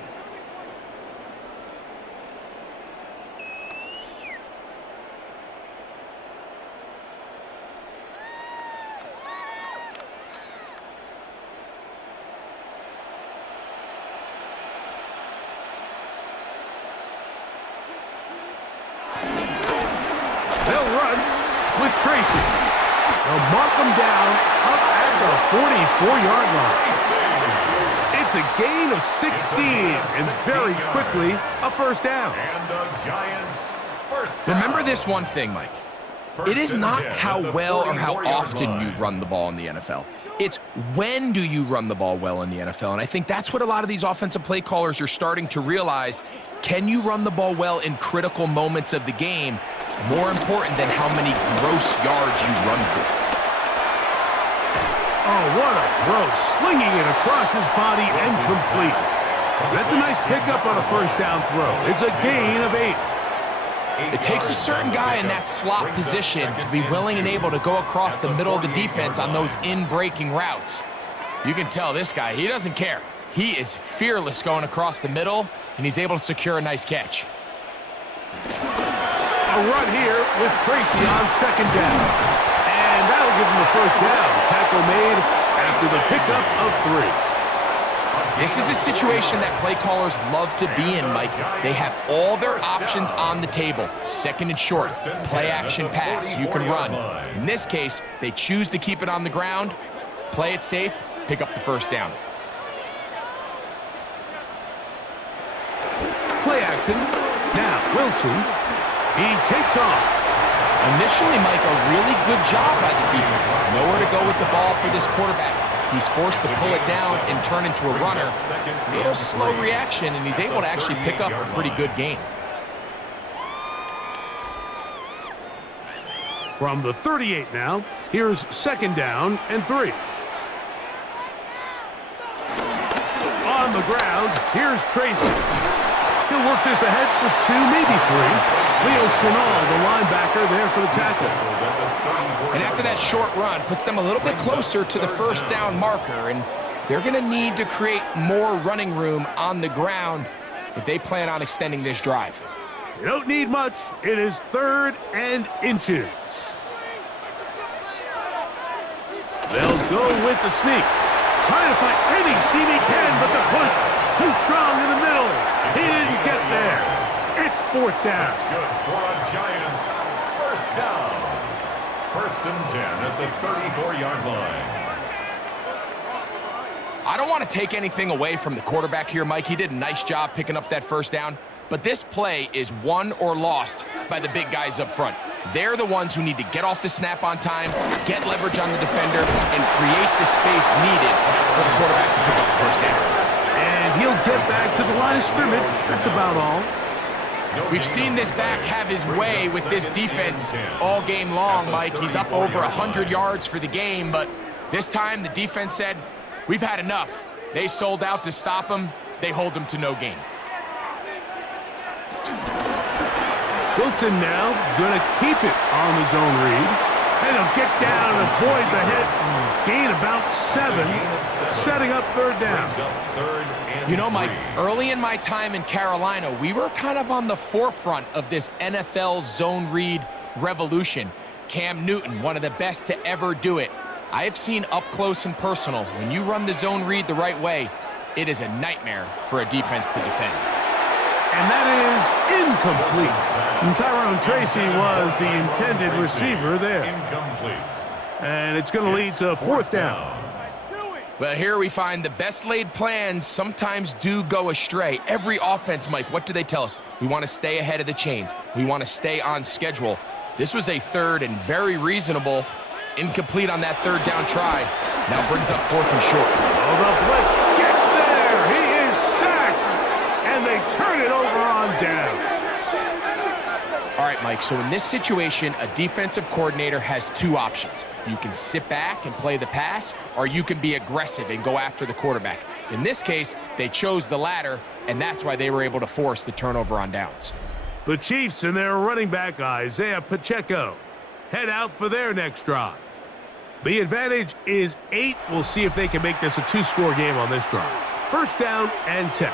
Tracy. They'll mark them down up at the 44-yard line. It's a gain of 16, and very quickly, a first down. And the Giants first down. Remember this one thing, Mike. It is not how well or how often you run the ball in the NFL. It's when do you run the ball well in the NFL, and I think that's what a lot of these offensive play callers are starting to realize. Can you run the ball well in critical moments of the game? More important than how many gross yards you run for. Oh, what a throw. Slinging it across his body and complete. That's a nice pickup on a first down throw. It's a gain of 8. It takes a certain guy in that slot position to be willing and able to go across the middle of the defense on those in-breaking routes. You can tell this guy, he doesn't care. He is fearless going across the middle, and he's able to secure a nice catch. A run here with Tracy on 2nd down. And that'll give him the first down. Tackle made after the pickup of 3. This is a situation that play callers love to be in, Mike. They have all their options on the table. 2nd and short, play action pass, you can run. In this case, they choose to keep it on the ground, play it safe, pick up the first down. Play action. Now, Wilson. He takes off. Initially, Mike, a really good job by the defense. Nowhere to go with the ball for this quarterback. He's forced to pull it down and turn into a runner. A little slow reaction, and he's able to actually pick up a pretty good gain. From the 38 now, here's 2nd down and 3. On the ground, here's Tracy. He'll work this ahead for 2, maybe 3. Leo Chenal, the linebacker, there for the tackle. And after that short run, puts them a little bit closer to the first down marker, and they're going to need to create more running room on the ground if they plan on extending this drive. You don't need much. It is 3rd and inches. They'll go with the sneak. Trying to find any seam he can, but the push too strong in the middle. He didn't get there. It's fourth down. That's good for a Giants first down. First and 10 at the 34-yard line. I don't want to take anything away from the quarterback here, Mike. He did a nice job picking up that first down. But this play is won or lost by the big guys up front. They're the ones who need to get off the snap on time, get leverage on the defender, and create the space needed for the quarterback to pick up the first down. And he'll get back to the line of scrimmage. That's about all. We've seen this back have his way with this defense all game long, Mike. He's up over 100 yards for the game, but this time the defense said, we've had enough. They sold out to stop him. They hold him to no gain. Wilson now going to keep it on his own read. And he'll get down and avoid the hit. Gain about 7, setting up third down. You know, Mike, early in my time in Carolina, we were kind of on the forefront of this NFL zone read revolution. Cam Newton, one of the best to ever do it. I have seen up close and personal, when you run the zone read the right way, it is a nightmare for a defense to defend. And that is incomplete. And Tyrone Tracy was the intended receiver there. Incomplete. And it's going to lead to fourth down. Well, here we find the best laid plans sometimes do go astray. Every offense, Mike, what do they tell us? We want to stay ahead of the chains. We want to stay on schedule. This was a third and very reasonable. Incomplete on that third down try. Now brings up fourth and short. Oh, the blitz gets there. He is sacked. And they turn it over on down. All right, Mike, so in this situation, a defensive coordinator has two options. You can sit back and play the pass, or you can be aggressive and go after the quarterback. In this case, they chose the latter, and that's why they were able to force the turnover on downs. The Chiefs and their running back, Isaiah Pacheco, head out for their next drive. The advantage is 8. We'll see if they can make this a 2-score game on this drive. First down and 10.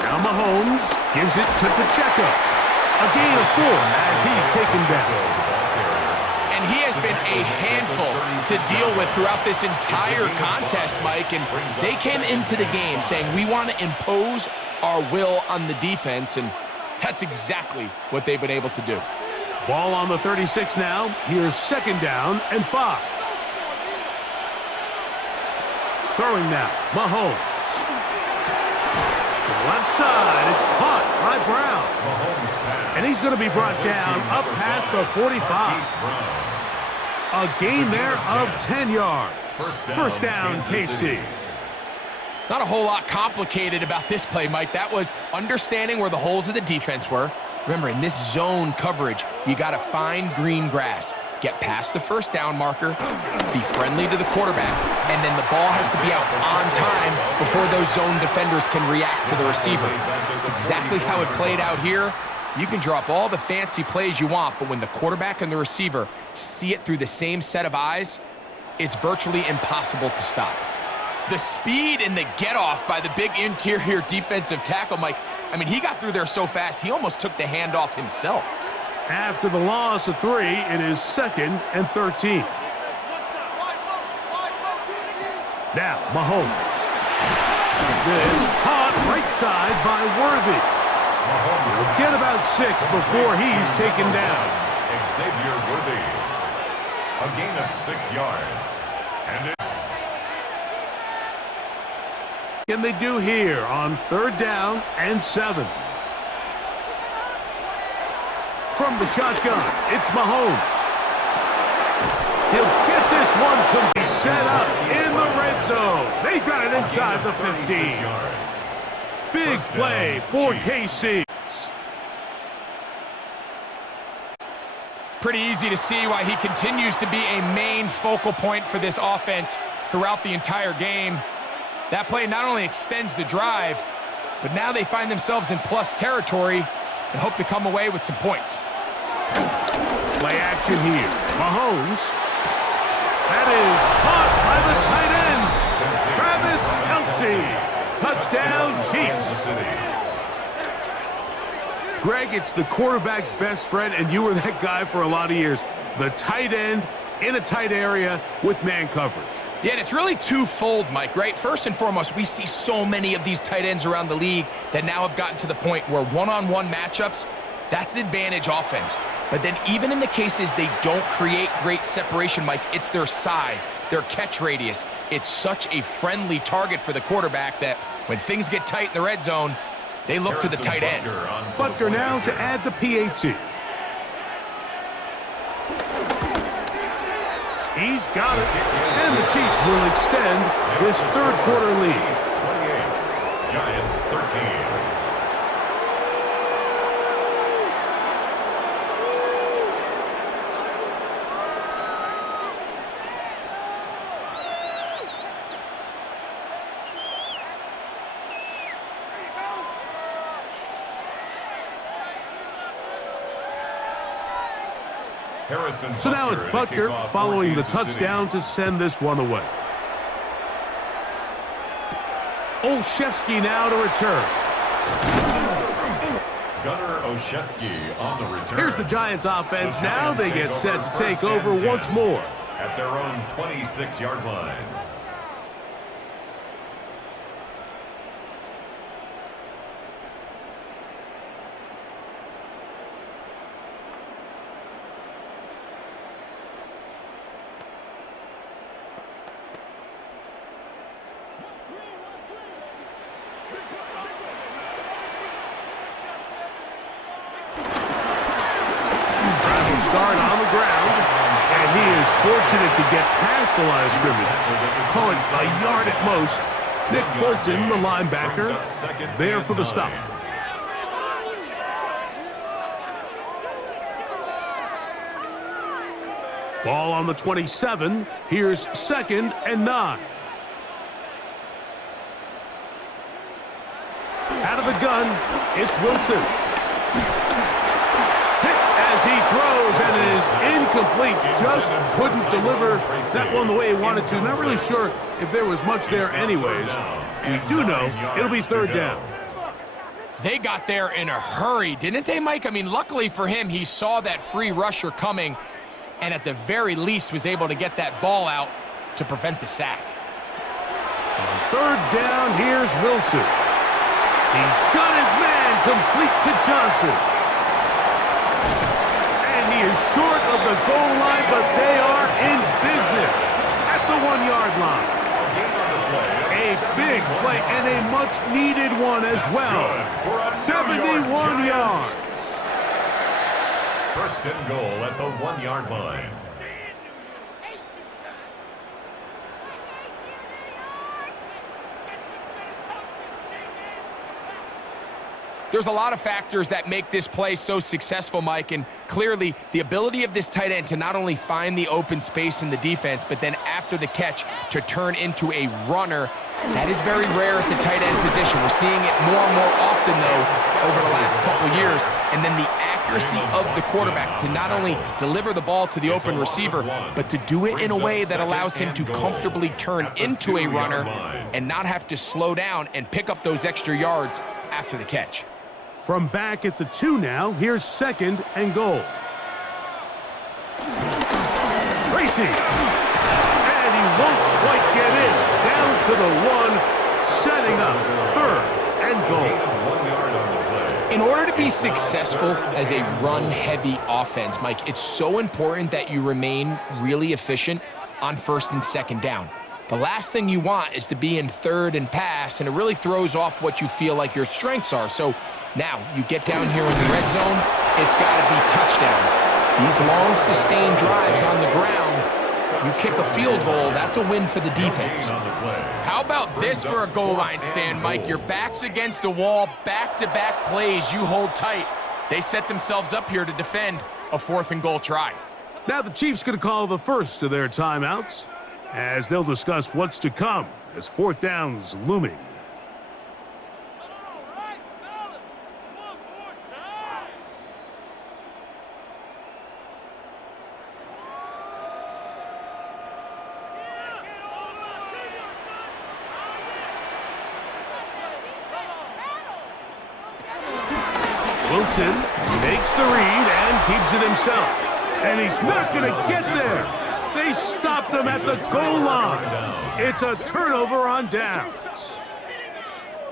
Now Mahomes gives it to Pacheco. A gain of 4 as he's taken down. And he has been a handful to deal with throughout this entire contest, Mike. And they came into the game saying, we want to impose our will on the defense. And that's exactly what they've been able to do. Ball on the 36 now. Here's second down and 5. Throwing now, Mahomes. To the left side, it's caught by Brown. And he's going to be brought down up past the 45. A gain there of 10 yards. First down, KC. Not a whole lot complicated about this play, Mike. That was understanding where the holes of the defense were. Remember, in this zone coverage, you got to find green grass. Get past the first down marker, be friendly to the quarterback, and then the ball has to be out on time before those zone defenders can react to the receiver. It's exactly how it played out here. You can drop all the fancy plays you want, but when the quarterback and the receiver see it through the same set of eyes, it's virtually impossible to stop. The speed and the get-off by the big interior defensive tackle, Mike, I mean, he got through there so fast, he almost took the handoff himself. After the loss of 3, it is second and 13. Now, Mahomes. This caught right side by Worthy. He'll get about 6 before he's taken down. Xavier Worthy. A gain of 6 yards. And it Can they do here on third down and 7? From the shotgun, it's Mahomes. He'll get this one complete. Set up in the red zone. They've got it inside the 15. Big play for KC. Pretty easy to see why he continues to be a main focal point for this offense throughout the entire game. That play not only extends the drive, but now they find themselves in plus territory and hope to come away with some points. Play action here. Mahomes. That is caught by the tight end. Travis Kelce. Touchdown, Chiefs. Greg, it's the quarterback's best friend, and you were that guy for a lot of years. The tight end in a tight area with man coverage. Yeah, and it's really twofold, Mike, right? First and foremost, we see so many of these tight ends around the league that now have gotten to the point where one-on-one matchups, that's advantage offense. But then even in the cases they don't create great separation, Mike, it's their size, their catch radius. It's such a friendly target for the quarterback that when things get tight in the red zone, they look to the tight end. Butker now to add the PAT. He's got it. And the Chiefs will extend this third quarter lead. 28, Giants 13. So now it's Butker following the touchdown to send this one away. Olszewski now to return. Gunnar Olszewski on the return. Here's the Giants offense. Now they get set to take over once more. At their own 26-yard line. Start on the ground, and he is fortunate to get past the line of scrimmage. Call it a yard at most. Nick Bolton, the linebacker, there for the stop. Ball on the 27. Here's 2nd and 9. Out of the gun, it's Wilson. As he throws, and it is incomplete. Just couldn't deliver that one the way he wanted to. Not really sure if there was much there anyways. We do know it'll be 3rd down. They got there in a hurry, didn't they, Mike? I mean, luckily for him, he saw that free rusher coming and at the very least was able to get that ball out to prevent the sack. On 3rd down, here's Wilson. He's got his man complete to Johnson. He is short of the goal line, but they are in business at the 1-yard line. A big play and a much-needed one as well. 71 yards. 1st and goal at the 1-yard line. There's a lot of factors that make this play so successful, Mike, and clearly the ability of this tight end to not only find the open space in the defense, but then after the catch to turn into a runner. That is very rare at the tight end position. We're seeing it more and more often, though, over the last couple years. And then the accuracy of the quarterback to not only deliver the ball to the open receiver, but to do it in a way that allows him to comfortably turn into a runner and not have to slow down and pick up those extra yards after the catch. From back at the 2 now, here's 2nd and goal. Tracy. And he won't quite get in. Down to the 1, setting up 3rd and goal. In order to be successful as a run-heavy offense, Mike, it's so important that you remain really efficient on 1st and 2nd down. The last thing you want is to be in 3rd and pass, and it really throws off what you feel like your strengths are. So now you get down here in the red zone, it's got to be touchdowns. These long, sustained drives on the ground, you kick a field goal, that's a win for the defense. How about this for a goal line stand, Mike? Your back's against the wall, back-to-back plays, you hold tight. They set themselves up here to defend a 4th and goal try. Now the Chiefs going to call the first of their timeouts as they'll discuss what's to come as 4th down's looming. Wilson makes the read and keeps it himself. And he's not going to get there. They stopped him at the goal line. It's a turnover on downs.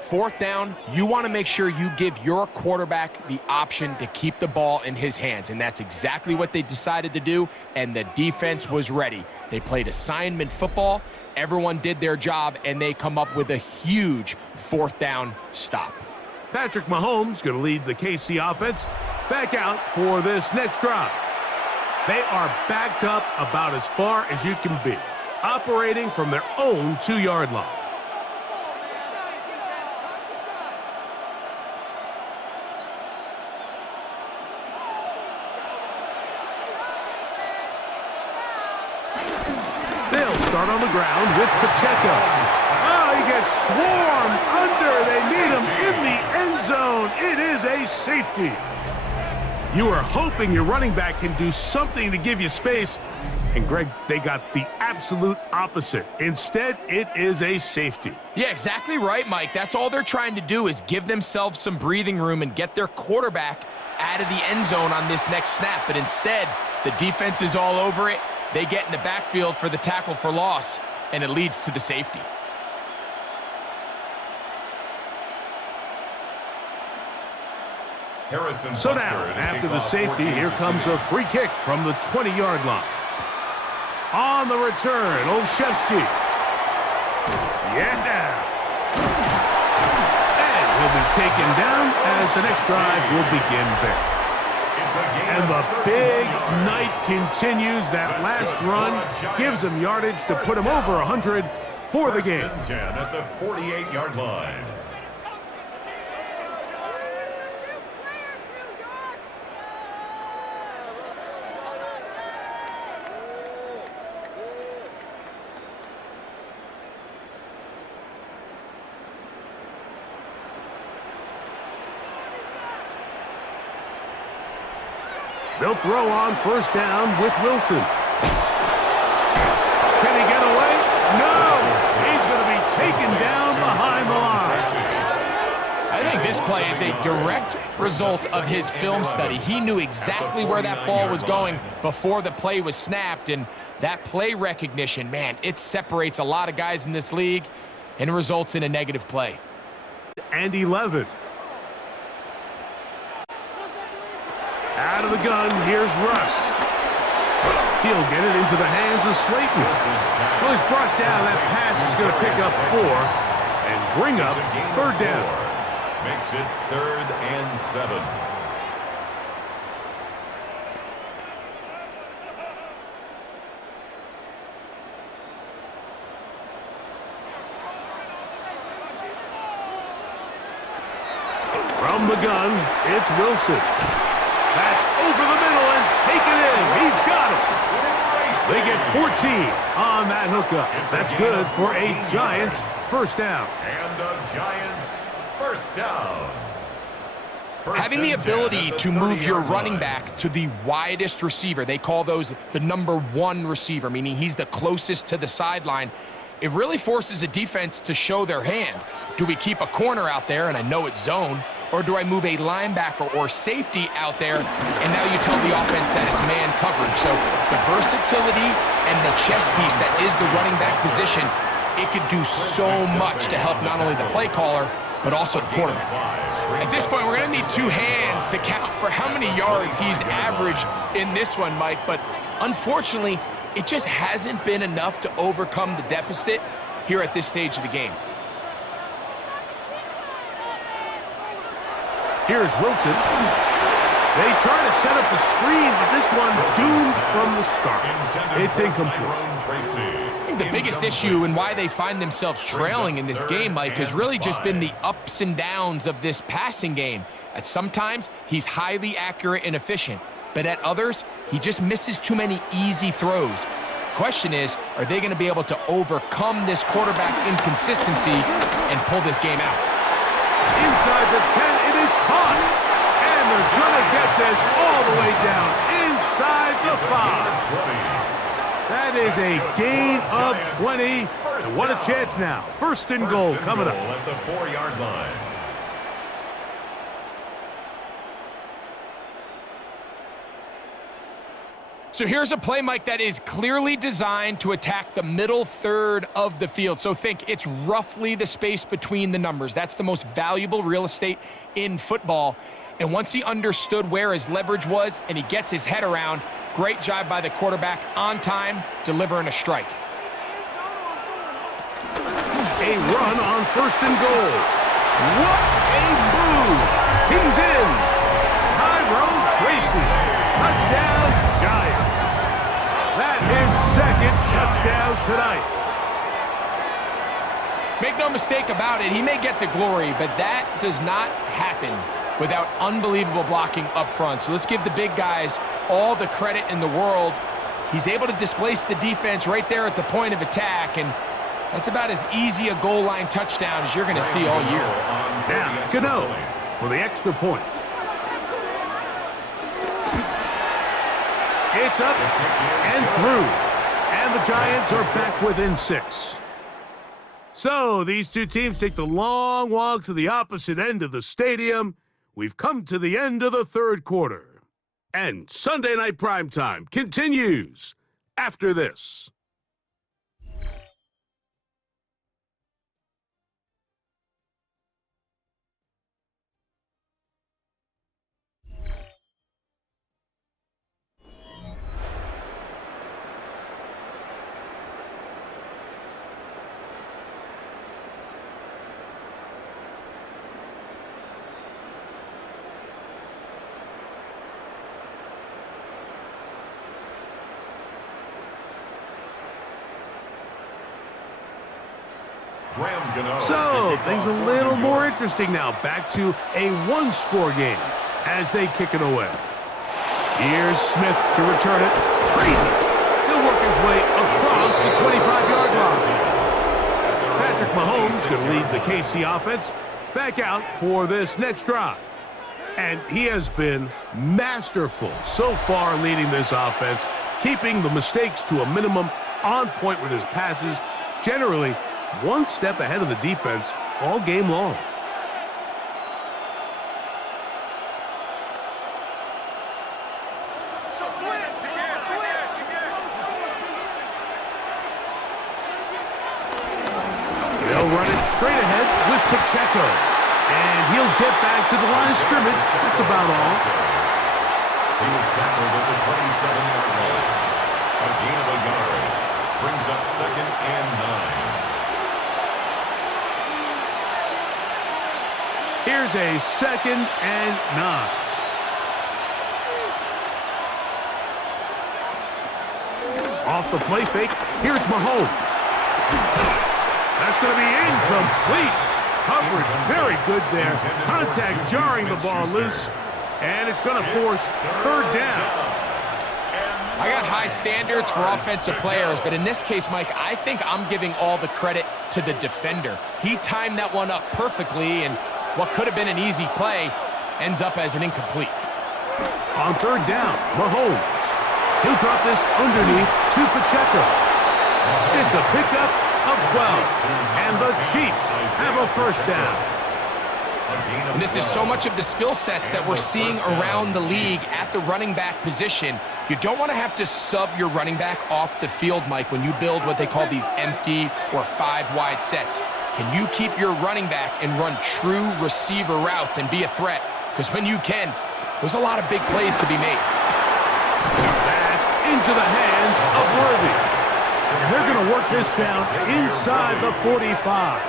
Fourth down, you want to make sure you give your quarterback the option to keep the ball in his hands, and that's exactly what they decided to do, and the defense was ready. They played assignment football, everyone did their job, and they come up with a huge fourth down stop. Patrick Mahomes going to lead the KC offense back out for this next drive. They are backed up about as far as you can be, operating from their own 2-yard line. They'll start on the ground with Pacheco. Oh, he gets swarmed under. They need him in the end zone. It is a safety. You are hoping your running back can do something to give you space. And, Greg, they got the absolute opposite. Instead, it is a safety. Yeah, exactly right, Mike. That's all they're trying to do is give themselves some breathing room and get their quarterback out of the end zone on this next snap. But instead, the defense is all over it. They get in the backfield for the tackle for loss, and it leads to the safety. So now, after the safety, here comes a free kick from the 20-yard line. On the return, Olszewski. Yeah. And he'll be taken down as the next drive will begin there. And the big night continues. That last run gives him yardage to put him over 100 for the game. 10 at the 48-yard line. They'll throw on first down with Wilson. Can he get away? No! He's going to be taken down behind the line. I think this play is a direct result of his film study. He knew exactly where that ball was going before the play was snapped, and that play recognition, man, it separates a lot of guys in this league and results in a negative play. And 11. Out of the gun, here's Russ. He'll get it into the hands of Slayton. Well, he's brought down. That pass is going to pick up 4 and bring up third down. Makes it 3rd and 7. From the gun, it's Wilson. That's over the middle and taken in. He's got it. They get 14 on that hookup. That's good for a Giants first down. And a Giants first down. Having the ability to move your running back to the widest receiver, they call those the number 1 receiver, meaning he's the closest to the sideline. It really forces a defense to show their hand. Do we keep a corner out there, and I know it's zone, or do I move a linebacker or safety out there, and now you tell the offense that it's man coverage? So the versatility and the chess piece that is the running back position, it could do so much to help not only the play caller, but also the quarterback. At this point, we're going to need 2 hands to count for how many yards he's averaged in this one, Mike, but unfortunately, it just hasn't been enough to overcome the deficit here at this stage of the game. Here's Wilson. They try to set up the screen, but this one doomed from the start. It's incomplete. I think the biggest issue and why they find themselves trailing in this game, Mike, has really just been the ups and downs of this passing game. At sometimes, he's highly accurate and efficient, but at others, he just misses too many easy throws. Question is, are they going to be able to overcome this quarterback inconsistency and pull this game out? Inside the 10, it is caught. And they're going to get this all the way down inside the 5. That is a gain of 20. And what a chance now. First and goal coming up. At the 4-yard line. So here's a play, Mike, that is clearly designed to attack the middle third of the field. So think it's roughly the space between the numbers. That's the most valuable real estate in football. And once he understood where his leverage was and he gets his head around, great job by the quarterback on time, delivering a strike. A run on 1st and goal. What a move! He's in! Tyrone Tracy. Touchdown, Giants. That is 2nd touchdown tonight. Make no mistake about it, he may get the glory, but that does not happen without unbelievable blocking up front. So let's give the big guys all the credit in the world. He's able to displace the defense right there at the point of attack, and that's about as easy a goal line touchdown as you're going to see all year. Now, Gano for the extra point. It's up and through, and the Giants are back within 6. So these two teams take the long walk to the opposite end of the stadium. We've come to the end of the 3rd quarter. And Sunday Night Primetime continues after this. So, things a little more interesting now. Back to a one-score game as they kick it away. Here's Smith to return it. Crazy. He'll work his way across the 25-yard line. Patrick Mahomes going to lead the KC offense back out for this next drive. And he has been masterful so far leading this offense, keeping the mistakes to a minimum, on point with his passes, generally one step ahead of the defense all game long. They'll run it straight ahead with Pacheco. And he'll get back to the line of scrimmage. That's about all. He was tackled at the 27-yard line. A gain of a yard brings up 2nd and 9. Here's a 2nd and 9. Off the play fake, here's Mahomes. That's going to be incomplete. Coverage very good there. Contact jarring the ball loose, and it's going to force 3rd down. I got high standards for offensive players, but in this case, Mike, I think I'm giving all the credit to the defender. He timed that one up perfectly, and what could have been an easy play ends up as an incomplete. On 3rd down, Mahomes. He'll drop this underneath to Pacheco. It's a pickup of 12, and the Chiefs have a 1st down. And this is so much of the skill sets that we're seeing around the league at the running back position. You don't want to have to sub your running back off the field, Mike, when you build what they call these empty or 5-wide sets. Can you keep your running back and run true receiver routes and be a threat? Because when you can, there's a lot of big plays to be made. That's into the hands of Worthy. And they're going to work this down inside the 45.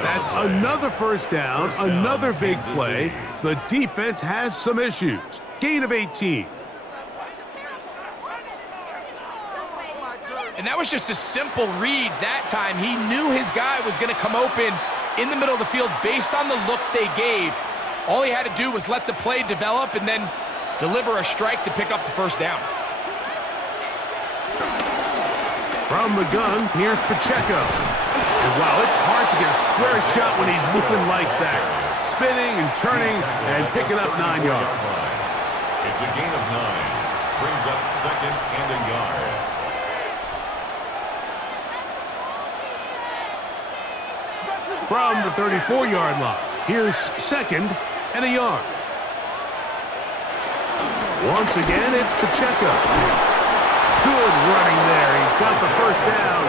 That's another 1st down, another big play. The defense has some issues. Gain of 18. And that was just a simple read that time. He knew his guy was going to come open in the middle of the field based on the look they gave. All he had to do was let the play develop and then deliver a strike to pick up the 1st down. From the gun, here's Pacheco. And wow, it's hard to get a square shot when he's moving like that. Spinning and turning and picking up 9 yards. It's a gain of 9. Brings up 2nd and a yard. From the 34-yard line, here's 2nd and a yard. Once again, it's Pacheco. Good running there. He's got the first down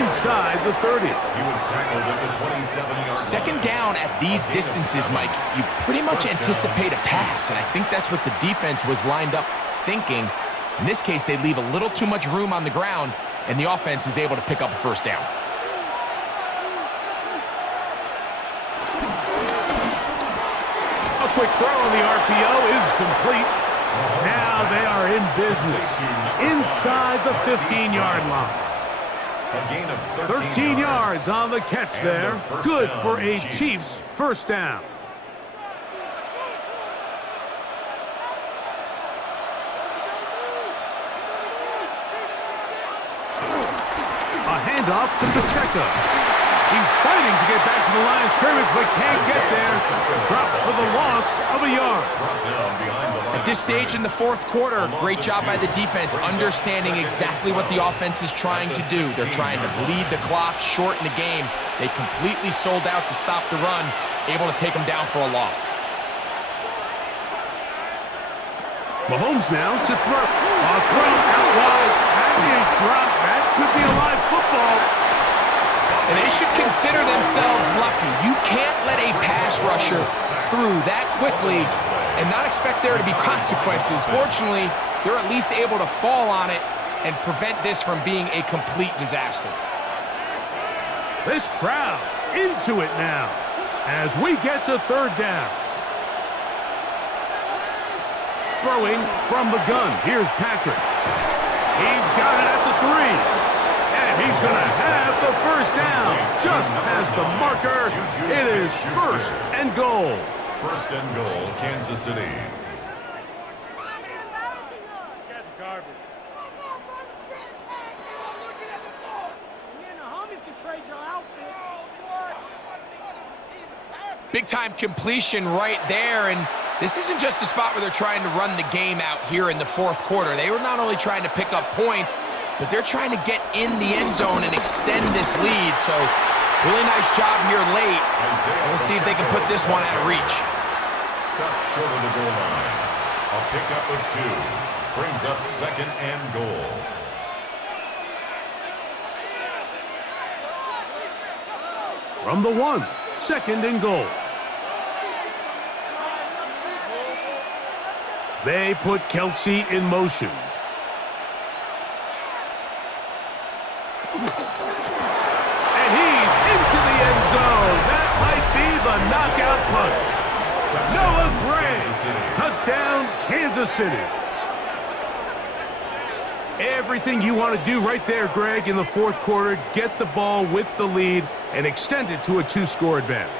inside the 30. He was tackled at the 27-yard line. Second down at these distances, Mike, you pretty much anticipate a pass, and I think that's what the defense was lined up thinking. In this case, they leave a little too much room on the ground, and the offense is able to pick up a first down. A quick throw on the RPO is complete. Now they are in business inside the 15-yard line. A gain of 13 yards on the catch there. Good for a Chiefs first down. A handoff to Pacheco. He's fighting to get back to the line of scrimmage, but can't get there. Dropped for the loss of a yard. At this stage in the fourth quarter, great job by the defense, understanding exactly what the offense is trying to do. They're trying to bleed the clock, shorten the game. They completely sold out to stop the run, able to take them down for a loss. Mahomes now to throw. A throw out wide. That is dropped. That could be a live football. And they should consider themselves lucky. You can't let a pass rusher through that quickly and not expect there to be consequences. Fortunately, they're at least able to fall on it and prevent this from being a complete disaster. This crowd into it now as we get to third down. Throwing from the gun. Here's Patrick. He's got it at the 3. And he's going to have the first down. Just past the marker. It is first and goal. First and goal, Kansas City. Big-time completion right there, and this isn't just a spot where they're trying to run the game out here in the fourth quarter. They were not only trying to pick up points, but they're trying to get in the end zone and extend this lead. So, really nice job here late. Let's see if they can put this one out of reach. Stopped short of the goal line. A pickup of 2. Brings up second and goal. From the 1, second and goal. They put Kelsey in motion. And he's into the end zone. That might be the knockout punch. Noah Gray. Touchdown, Kansas City. Everything you want to do right there, Greg, in the fourth quarter. Get the ball with the lead and extend it to a 2-score advantage.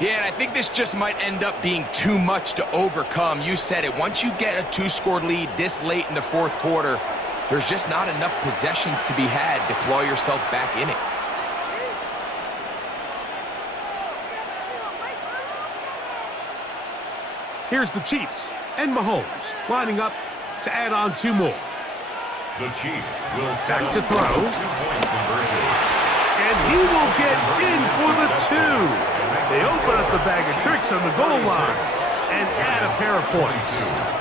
Yeah, and I think this just might end up being too much to overcome. You said it. Once you get a 2-score lead this late in the fourth quarter, there's just not enough possessions to be had to claw yourself back in it. Here's the Chiefs and Mahomes lining up to add on 2 more. The Chiefs will Back to throw. 2-point conversion. And he will get in for the 2. They open up the bag of tricks on the goal line and add a pair of points.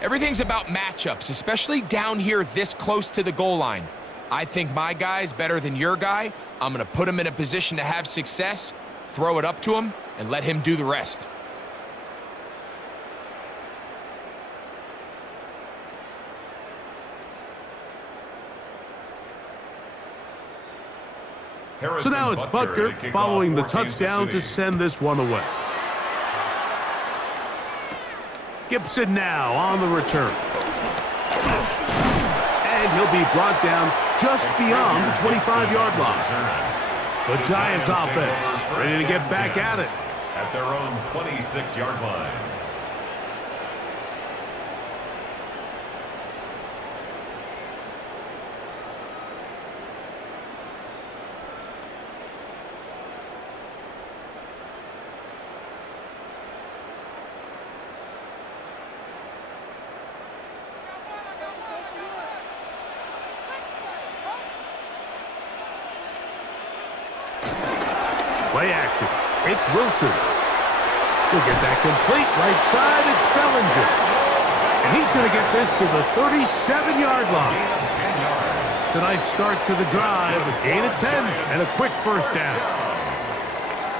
Everything's about matchups, especially down here this close to the goal line. I think my guy's better than your guy. I'm going to put him in a position to have success, throw it up to him, and let him do the rest. So now it's Butker following the touchdown to send this one away. Gibson now on the return. And he'll be brought down just beyond the 25-yard line. The Giants offense ready to get back at it. At their own 26-yard line. Play action. It's Wilson. He'll get that complete. Right side, it's Bellinger. And he's going to get this to the 37-yard line. It's a nice start to the drive. A gain of 10 and a quick first down.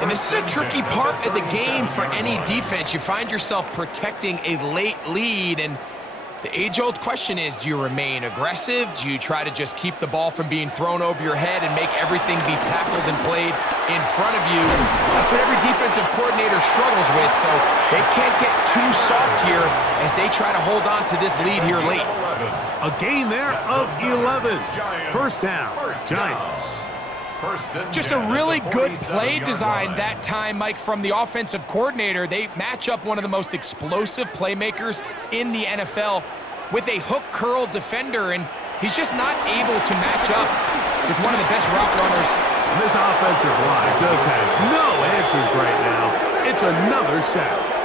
And this is a tricky part of the game for any defense. You find yourself protecting a late lead, and the age-old question is, do you remain aggressive? Do you try to just keep the ball from being thrown over your head and make everything be tackled and played in front of you? That's what every defensive coordinator struggles with, so they can't get too soft here as they try to hold on to this lead here late. A gain there of 11. First down, Giants. Just a really good play design that time, Mike, from the offensive coordinator. They match up one of the most explosive playmakers in the NFL with a hook curl defender, and he's just not able to match up with one of the best route runners. And this offensive line just has no answers right now. It's another sack.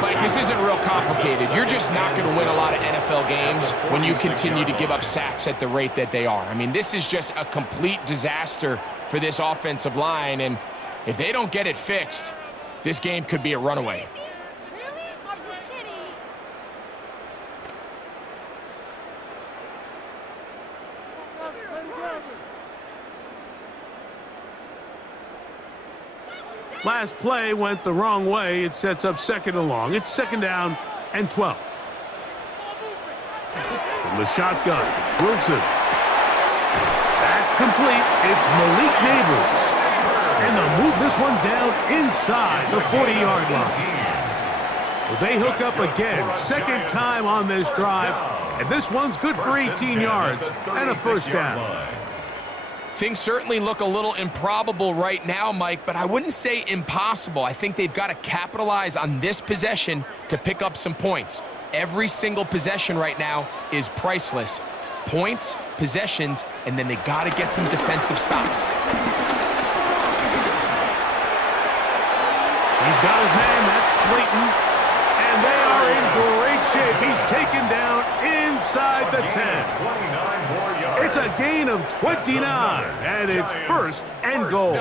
Mike, this isn't real complicated. You're just not going to win a lot of NFL games when you continue to give up sacks at the rate that they are. I mean, this is just a complete disaster for this offensive line, and if they don't get it fixed, this game could be a runaway. Really? Are you kidding me? Last play went the wrong way. It sets up second and long. It's second down and 12. From the shotgun, Wilson. That's complete. It's Malik Neighbors. And they'll move this one down inside the 40-yard line. Well, they hook up again. Second time on this drive. And this one's good for 18 yards and a first down. Things certainly look a little improbable right now, Mike, but I wouldn't say impossible. I think they've got to capitalize on this possession to pick up some points. Every single possession right now is priceless. Points, possessions, and then they got to get some defensive stops. He's got his man, that's Slayton, and they are in great shape. He's taken down inside the 10. It's a gain of 29, and it's first and goal.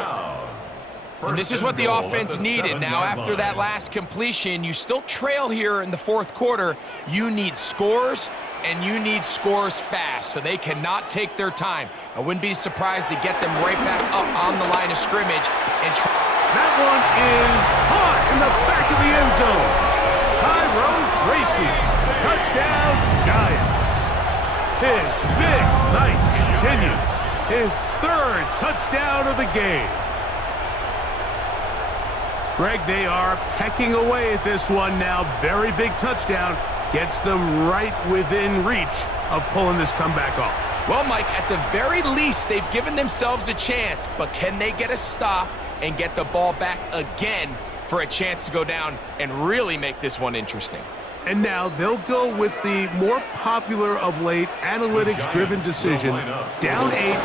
And this is what the offense needed. Now, after that last completion, you still trail here in the fourth quarter. You need scores, and you need scores fast, so they cannot take their time. I wouldn't be surprised to get them right back up on the line of scrimmage and try. That one is caught in the back of the end zone. Tyrone Tracy, touchdown Giants. His big night continues. His third touchdown of the game. Greg, they are pecking away at this one now. Very big touchdown. Gets them right within reach of pulling this comeback off. Well, Mike, at the very least, they've given themselves a chance, but can they get a stop and get the ball back again for a chance to go down and really make this one interesting? And now they'll go with the more popular of late analytics-driven decision, down 8,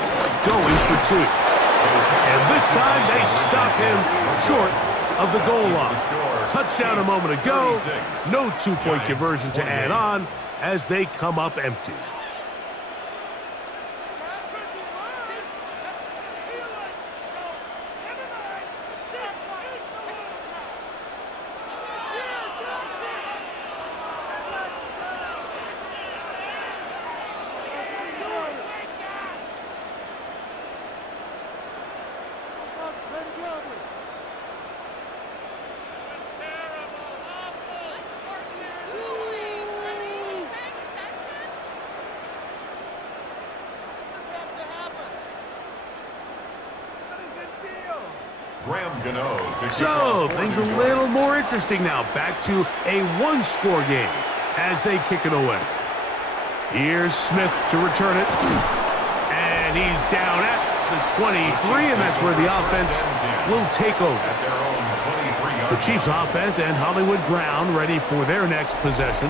going for 2. And this time they stop him short of the goal line. Touchdown a moment ago, no two-point conversion to add on as they come up empty. So, things a little more interesting now. Back to a one-score game as they kick it away. Here's Smith to return it. And he's down at the 23, and that's where the offense will take over. The Chiefs offense and Hollywood Brown ready for their next possession.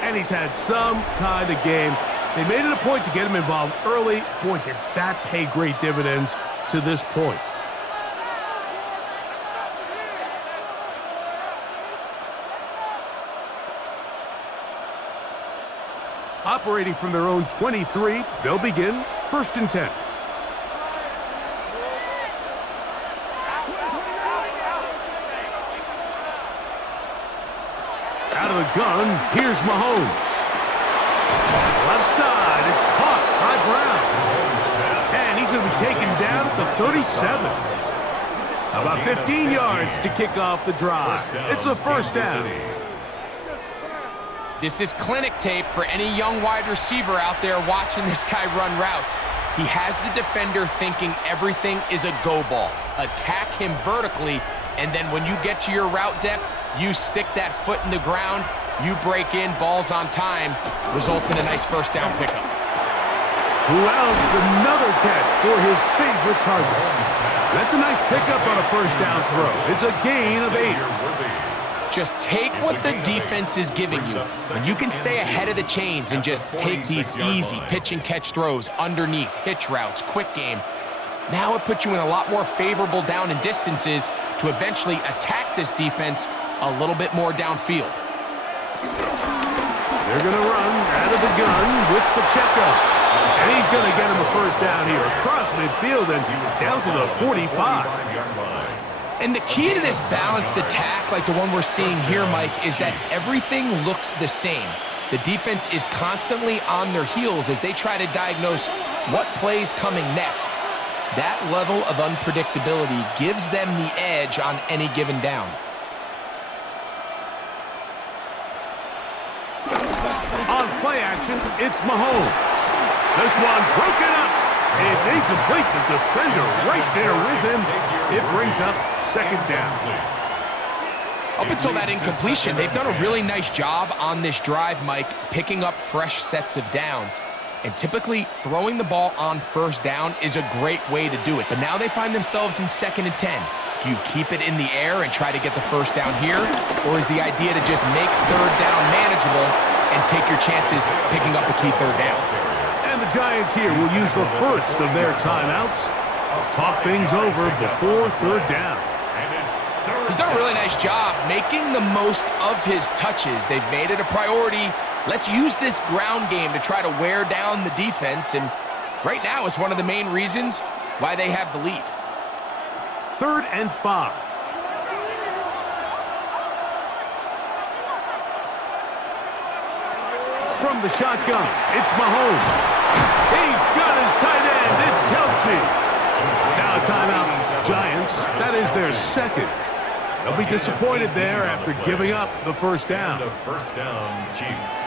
And he's had some kind of game. They made it a point to get him involved early. Boy, did that pay great dividends to this point. Operating from their own 23, they'll begin 1st and 10. gun. Here's Mahomes. Left side, it's caught by Brown. And he's going to be taken down at the 37. About 15 yards to kick off the drive. It's a first down. This is clinic tape for any young wide receiver out there watching this guy run routes. He has the defender thinking everything is a go ball. Attack him vertically, and then when you get to your route depth, you stick that foot in the ground, you break in, balls on time, results in a nice first down pickup. Who else? Another catch for his favorite target. That's a nice pickup on a first down throw. It's a gain of 8. Just take what the defense is giving you. When you can stay ahead of the chains and just take these easy pitch and catch throws underneath, hitch routes, quick game, now it puts you in a lot more favorable down and distances to eventually attack this defense a little bit more downfield. They're going to run out of the gun with Pacheco. And he's going to get him a first down here across midfield and down to the 45. And the key to this balanced attack, like the one we're seeing here, Mike, is that everything looks the same. The defense is constantly on their heels as they try to diagnose what play's coming next. That level of unpredictability gives them the edge on any given down. On play action, it's Mahomes. This one broken up. It's incomplete. The defender right there with him. It brings up second down. Up until that incompletion, they've done a really nice job on this drive, Mike, picking up fresh sets of downs. And typically, throwing the ball on first down is a great way to do it. But now they find themselves in 2nd and 10. Do you keep it in the air and try to get the first down here? Or is the idea to just make third down manageable and take your chances picking up a key third down? And the Giants here will use the first of their timeouts. Talk things over before third down. He's done a really nice job making the most of his touches. They've made it a priority. Let's use this ground game to try to wear down the defense. And right now it's one of the main reasons why they have the lead. 3rd and 5. From the shotgun, it's Mahomes. He's got his tight end. It's Kelsey. Now a timeout, Giants. That is their second. They'll be disappointed there after giving up the first down. And a first down, Chiefs.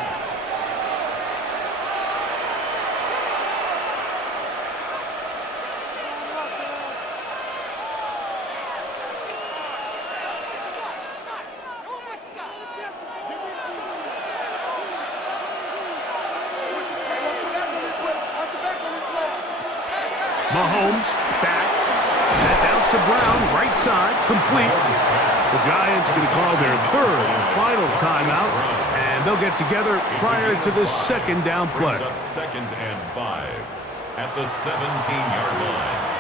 Mahomes back. That's out to Brown, right side, complete. The Giants going to call their 3rd and final timeout, and they'll get together prior to the second down play. Brings up 2nd and 5 at the 17-yard line.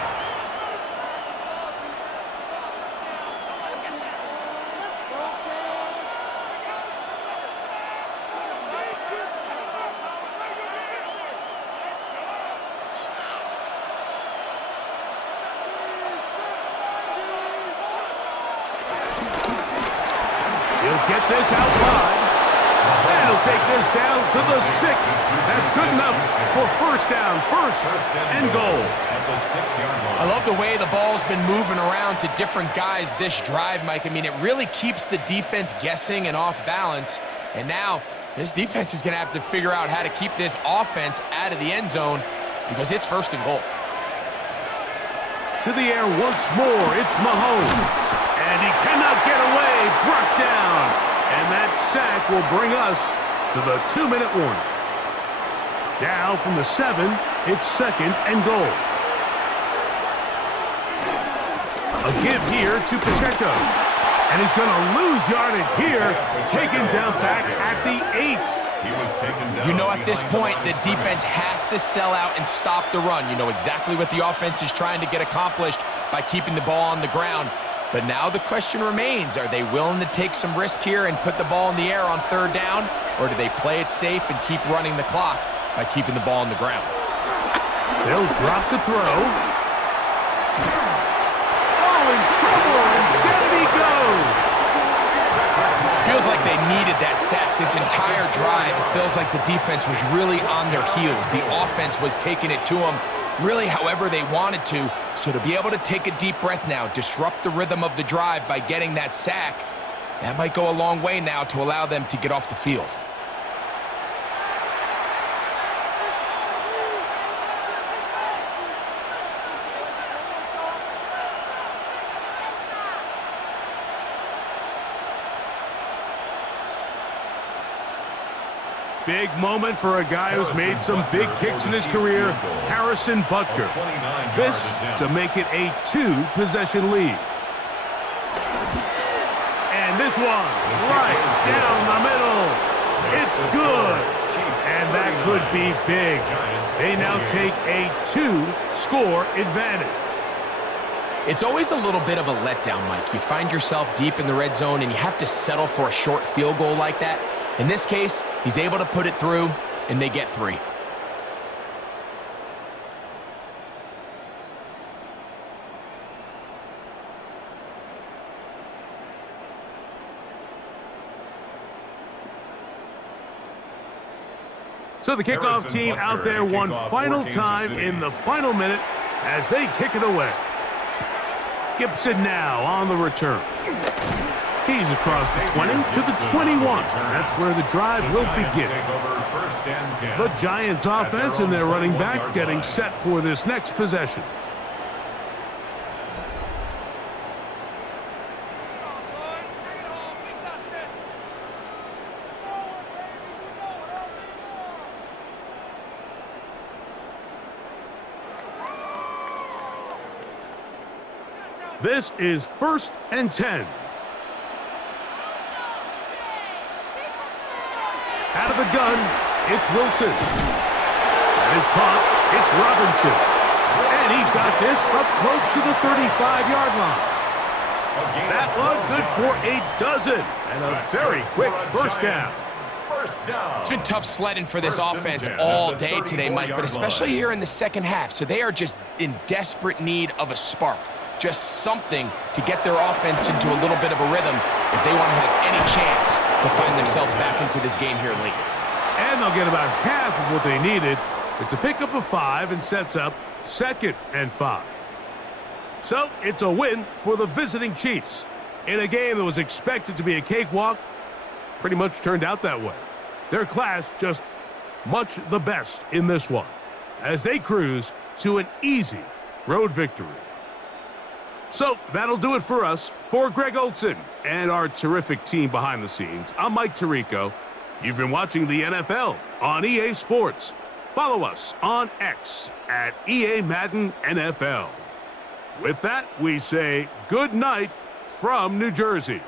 He'll get this out wide. And he'll take this down to the 6. That's good enough for first down. First and goal. At the 6-yard line. I love the way the ball's been moving around to different guys this drive, Mike. I mean, it really keeps the defense guessing and off balance. And now this defense is going to have to figure out how to keep this offense out of the end zone because it's 1st and goal. To the air once more. It's Mahomes. And he cannot get away. Brought down. And that sack will bring us to the 2-minute warning. Now from the 7, it's 2nd and goal. A give here to Pacheco. And he's going to lose yardage here. Taken down back at the 8. He was taken down. You know, at this point, the defense has to sell out and stop the run. You know exactly what the offense is trying to get accomplished by keeping the ball on the ground. But now the question remains, are they willing to take some risk here and put the ball in the air on 3rd down? Or do they play it safe and keep running the clock by keeping the ball on the ground? They'll drop to throw. Oh, in trouble, and down he goes. feels like they needed that sack this entire drive. It feels like the defense was really on their heels. The offense was taking it to them really however they wanted to. So to be able to take a deep breath now, disrupt the rhythm of the drive by getting that sack, that might go a long way now to allow them to get off the field. Big moment for a guy who's made some big kicks in his career, Harrison Butker. This to make it a 2-possession lead. And this one, right down the middle. It's good. And that could be big. They now take a 2-score advantage. It's always a little bit of a letdown, Mike. You find yourself deep in the red zone and you have to settle for a short field goal like that. In this case, he's able to put it through, and they get 3. So the kickoff team out there one final time in the final minute as they kick it away. Gibson now on the return. He's across the 20 to the 21. That's where the drive will begin. The Giants offense and their running back getting set for this next possession. This is 1st and 10. Out of the gun, it's Wilson. That is caught, it's Robinson. And he's got this up close to the 35-yard line. That one good for a dozen. And a very quick first down. It's been tough sledding for this offense all day today, Mike, but especially here in the second half. So they are just in desperate need of a spark. Just something to get their offense into a little bit of a rhythm if they want to have any chance to find themselves back into this game here late. And they'll get about half of what they needed. It's a pickup of 5 and sets up 2nd and 5. So it's a win for the visiting Chiefs. In a game that was expected to be a cakewalk, pretty much turned out that way. Their class just much the best in this one as they cruise to an easy road victory. So that'll do it for us. For Greg Olson and our terrific team behind the scenes, I'm Mike Tirico. You've been watching the NFL on EA Sports. Follow us on X at EA Madden NFL. With that, we say good night from New Jersey.